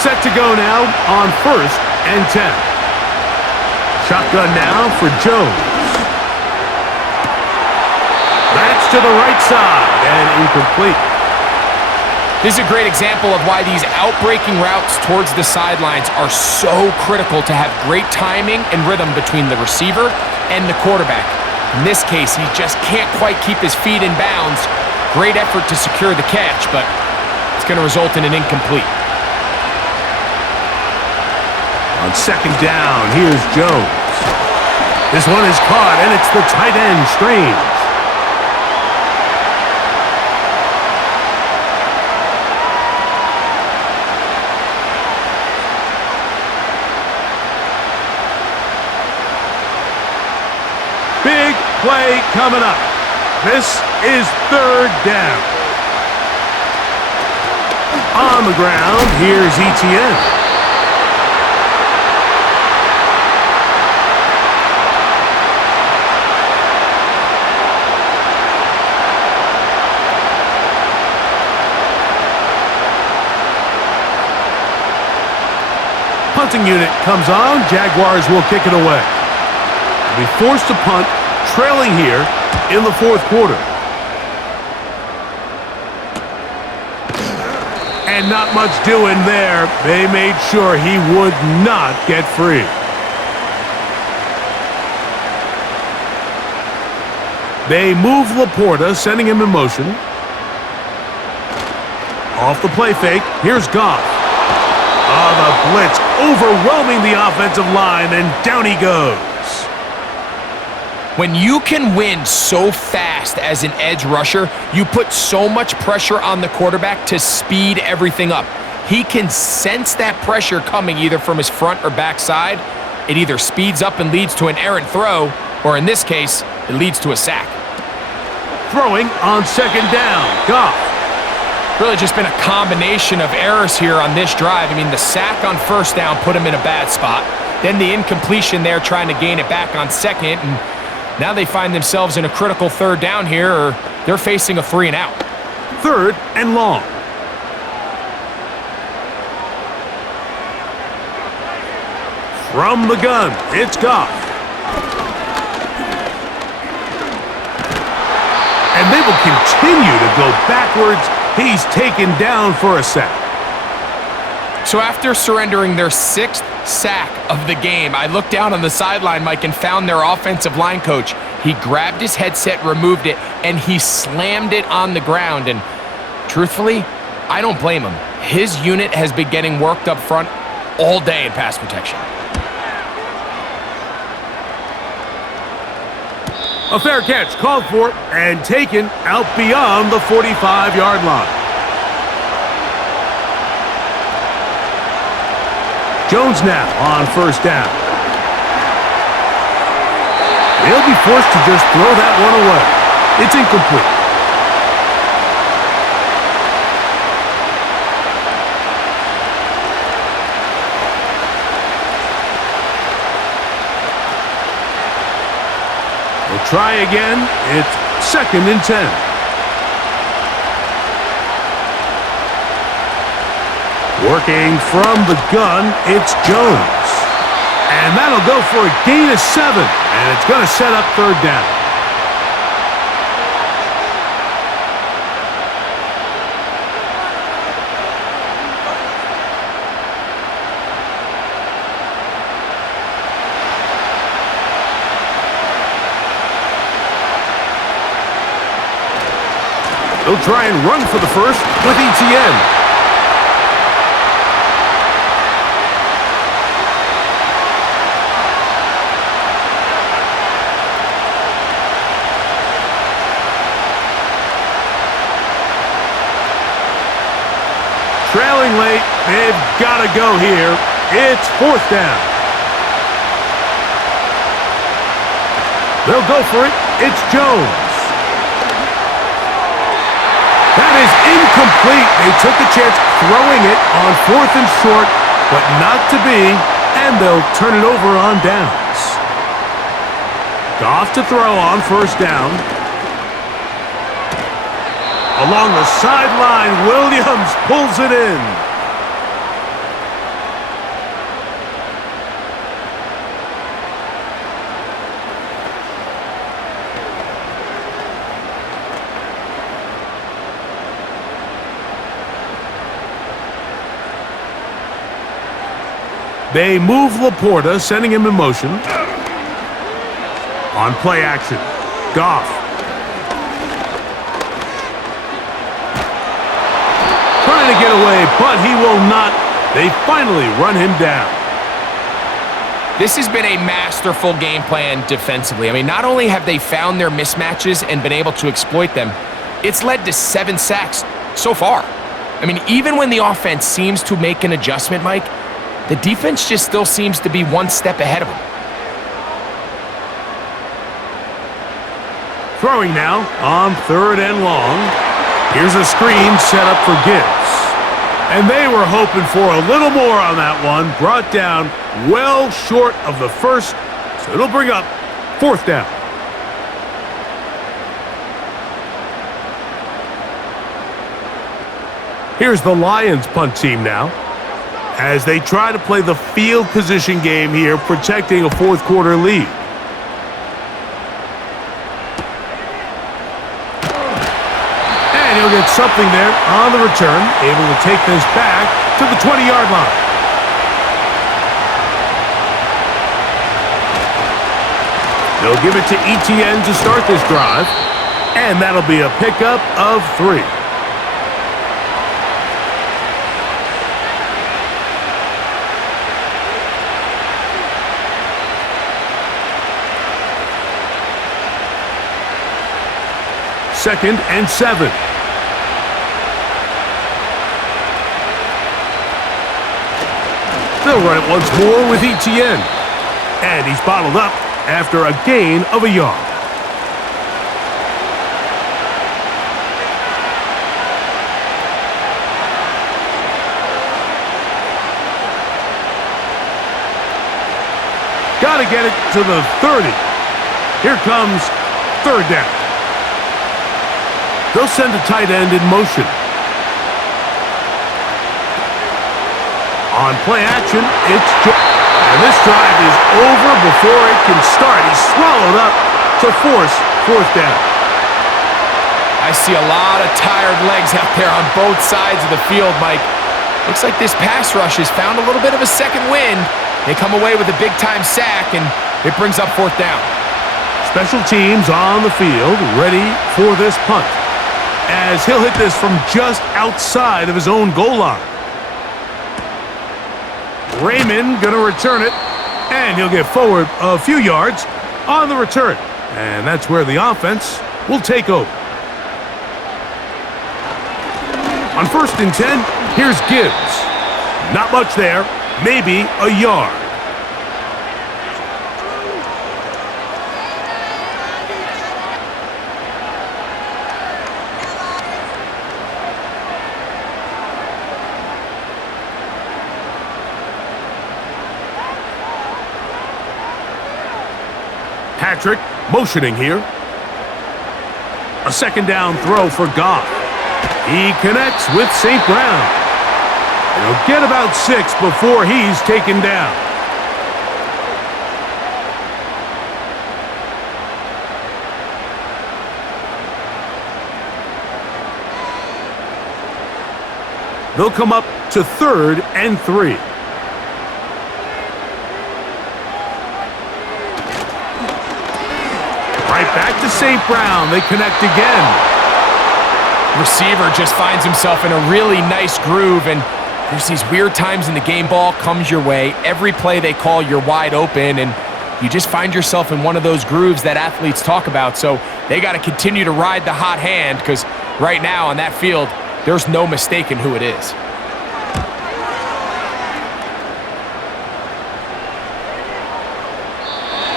Set to go now on 1st and 10. Shotgun now for Jones. That's to the right side and incomplete. This is a great example of why these outbreaking routes towards the sidelines are so critical to have great timing and rhythm between the receiver and the quarterback. In this case, he just can't quite keep his feet in bounds. Great effort to secure the catch, but it's going to result in an incomplete. On 2nd down, here's Jones. This one is caught, and it's the tight end, Strange. Big play coming up. This is 3rd down. On the ground, here's Etienne. Punting unit comes on. Jaguars will kick it away. They'll be forced to punt, trailing here in the 4th quarter. And not much doing there. They made sure he would not get free. They move Laporta, sending him in motion. Off the play fake, here's Goff. The blitz overwhelming the offensive line, and down he goes. When you can win so fast as an edge rusher, you put so much pressure on the quarterback to speed everything up. He can sense that pressure coming either from his front or back side, it either speeds up and leads to an errant throw, or in this case, it leads to a sack. Throwing on second down, Goff. Really just been a combination of errors here on this drive. I mean, the sack on first down put him in a bad spot. Then the incompletion there trying to gain it back on second. And now they find themselves in a critical third down here, or they're facing a 3 and out. Third and long. From the gun, it's Goff. And they will continue to go backwards. He's taken down for a sack. So after surrendering their 6th sack of the game, I looked down on the sideline, Mike, and found their offensive line coach. He grabbed his headset, removed it, and he slammed it on the ground. And truthfully, I don't blame him. His unit has been getting worked up front all day in pass protection. A fair catch called for and taken out beyond the 45-yard line. Jones now on first down. They'll be forced to just throw that one away. It's incomplete. They'll try again. It's second and 10. Working from the gun, it's Jones. And that'll go for a gain of 7. And it's going to set up third down. They'll try and run for the first with ETN. Trailing late, they've got to go here. It's fourth down. They'll go for it. It's Jones. That is incomplete. They took a chance throwing it on fourth and short, but not to be, and they'll turn it over on downs. Goff to throw on first down. Along the sideline, Williams pulls it in. They move Laporta, sending him in motion. On play action, Goff. Trying to get away, but he will not. They finally run him down. This has been a masterful game plan defensively. I mean, not only have they found their mismatches and been able to exploit them, it's led to 7 sacks so far. I mean, even when the offense seems to make an adjustment, Mike, the defense just still seems to be one step ahead of them. Throwing now on third and long. Here's a screen set up for Gibbs. And they were hoping for a little more on that one. Brought down well short of the first. So it'll bring up fourth down. Here's the Lions punt team now, as they try to play the field position game here, protecting a fourth quarter lead. And he'll get something there on the return, able to take this back to the 20-yard line. They'll give it to ETN to start this drive, and that'll be a pickup of 3. Second and 7. They'll run it once more with ETN. And he's bottled up after a gain of a yard. Got to get it to the 30. Here comes third down. They'll send a tight end in motion. On play action, it's and this drive is over before it can start. He's swallowed up to force fourth down. I see a lot of tired legs out there on both sides of the field, Mike. Looks like this pass rush has found a little bit of a second wind. They come away with a big-time sack, and it brings up fourth down. Special teams on the field, ready for this punt, as he'll hit this from just outside of his own goal line. Raymond going to return it, and he'll get forward a few yards on the return. And that's where the offense will take over. On 1st and 10, here's Gibbs. Not much there, maybe a yard. Patrick motioning here. A second down throw for Goff. He connects with St. Brown. And he'll get about 6 before he's taken down. They'll come up to 3rd and 3. Right back to St. Brown. They connect again. Receiver just finds himself in a really nice groove, and there's these weird times in the game. Ball comes your way. Every play they call, you're wide open, and you just find yourself in one of those grooves that athletes talk about. So they got to continue to ride the hot hand, because right now on that field, there's no mistaking who it is.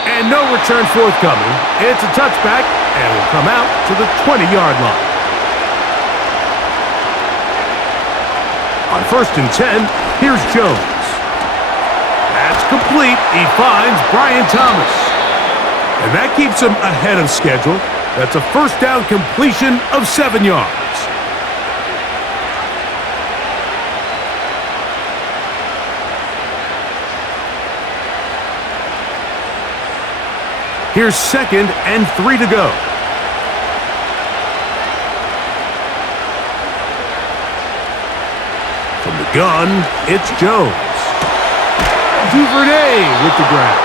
And no return forthcoming. It's a touchback, and will come out to the 20-yard line. On 1st and 10, here's Jones. That's complete. He finds Brian Thomas. And that keeps him ahead of schedule. That's a first down completion of 7 yards. Here's 2nd and 3 to go. From the gun, it's Jones. Duvernay with the grab.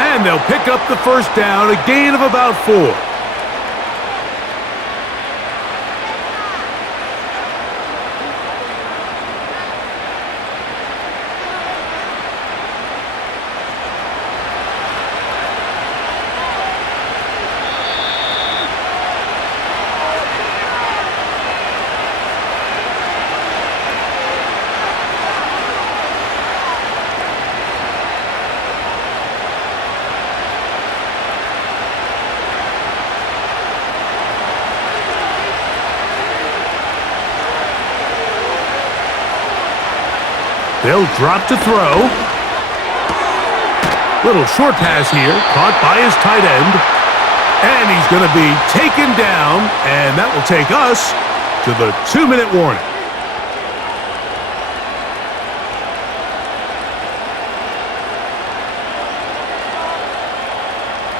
And they'll pick up the first down, a gain of about 4. They'll drop to throw. Little short pass here, caught by his tight end. And he's going to be taken down, and that will take us to the 2-minute warning.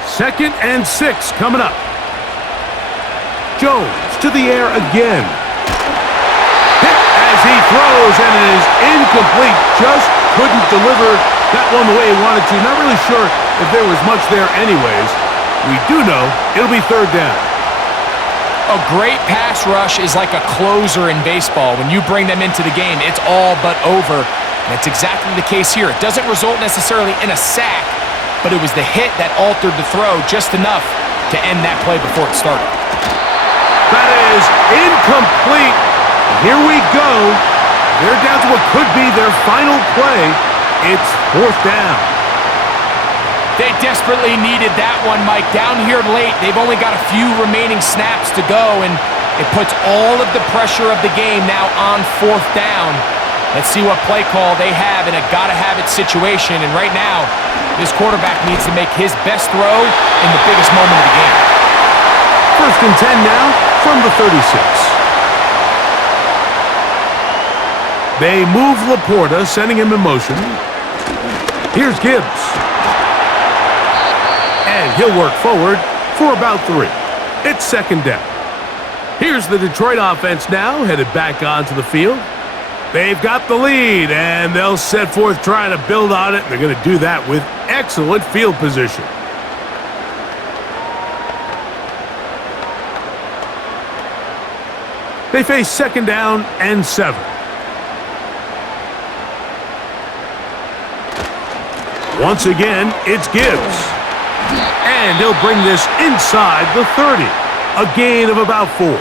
Second and 6 coming up. Jones to the air again. As he throws, and it is incomplete. Just couldn't deliver that one the way he wanted to. Not really sure if there was much there anyways. We do know it'll be 3rd down. A great pass rush is like a closer in baseball. When you bring them into the game, it's all but over. And that's exactly the case here. It doesn't result necessarily in a sack, but it was the hit that altered the throw just enough to end that play before it started. That is incomplete. Here we go. They're down to what could be their final play. It's 4th down. They desperately needed that one, Mike. Down here late, they've only got a few remaining snaps to go, and it puts all of the pressure of the game now on 4th down. Let's see what play call they have in a gotta-have-it situation, and right now, this quarterback needs to make his best throw in the biggest moment of the game. 1st and 10 now from the 36. They move Laporta, sending him in motion. Here's Gibbs. And he'll work forward for about 3. It's 2nd down. Here's the Detroit offense now, headed back onto the field. They've got the lead, and they'll set forth trying to build on it. They're going to do that with excellent field position. They face 2nd down and 7. Once again, it's Gibbs. And he'll bring this inside the 30. A gain of about 4.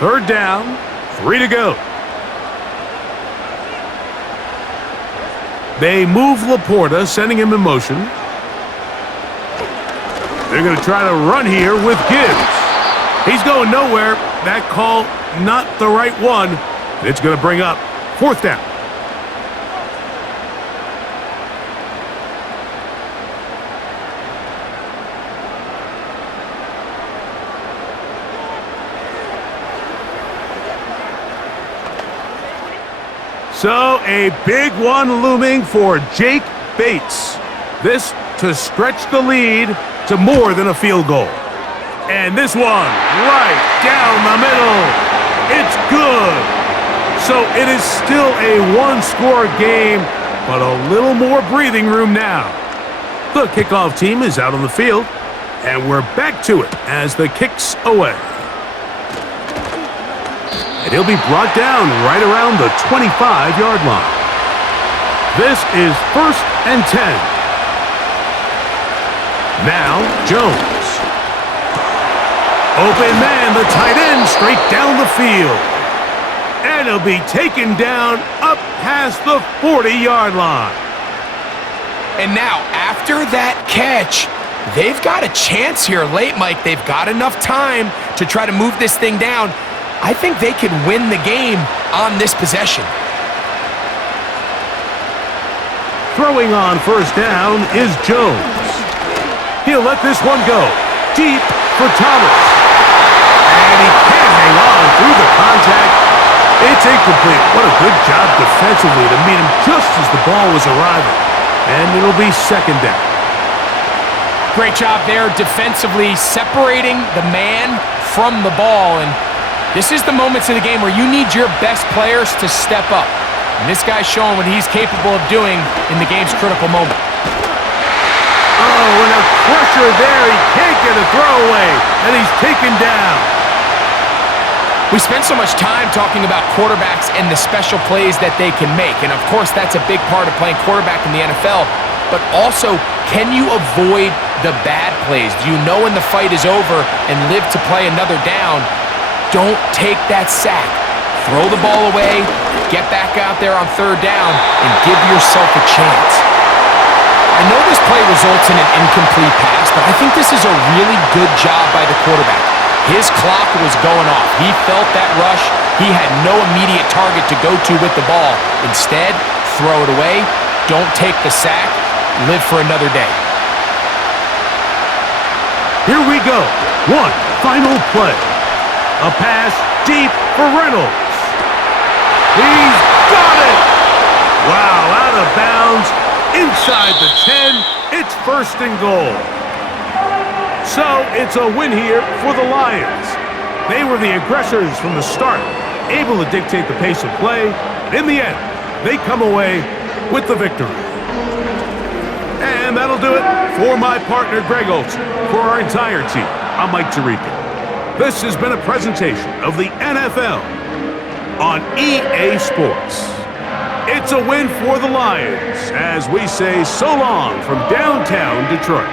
Third down, 3 to go. They move Laporta, sending him in motion. They're going to try to run here with Gibbs. He's going nowhere. That call, not the right one. It's going to bring up 4th down. So, a big one looming for Jake Bates. This to stretch the lead to more than a field goal. And this one, right down the middle. It's good. So, it is still a one-score game, but a little more breathing room now. The kickoff team is out on the field, and we're back to it as the kick's away. And he'll be brought down right around the 25-yard line. This is 1st and 10. Now, Jones. Open man, the tight end, straight down the field. And he'll be taken down up past the 40-yard line. And now, after that catch, they've got a chance here late, Mike. They've got enough time to try to move this thing down. I think they could win the game on this possession. Throwing on 1st down is Jones. He'll let this one go. Deep for Thomas. And he can't hang on through the contact. It's incomplete. What a good job defensively to meet him just as the ball was arriving. And it'll be 2nd down. Great job there defensively, separating the man from the ball. And this is the moments in the game where you need your best players to step up. And this guy's showing what he's capable of doing in the game's critical moment. Oh, and a pressure there. He can't get a throwaway, and he's taken down. We spend so much time talking about quarterbacks and the special plays that they can make. And, of course, that's a big part of playing quarterback in the NFL. But also, can you avoid the bad plays? Do you know when the fight is over and live to play another down? Don't take that sack. Throw the ball away, get back out there on 3rd down, and give yourself a chance. I know this play results in an incomplete pass, but I think this is a really good job by the quarterback. His clock was going off. He felt that rush. He had no immediate target to go to with the ball. Instead, throw it away. Don't take the sack. Live for another day. Here we go. One final play. A pass deep for Reynolds. He's got it! Wow, out of bounds. Inside the 10, it's 1st and goal. So it's a win here for the Lions. They were the aggressors from the start, able to dictate the pace of play. In the end, they come away with the victory. And that'll do it for my partner, Greg Olson. For our entire team, I'm Mike Tirico. This has been a presentation of the NFL on EA Sports. It's a win for the Lions as we say so long from downtown Detroit.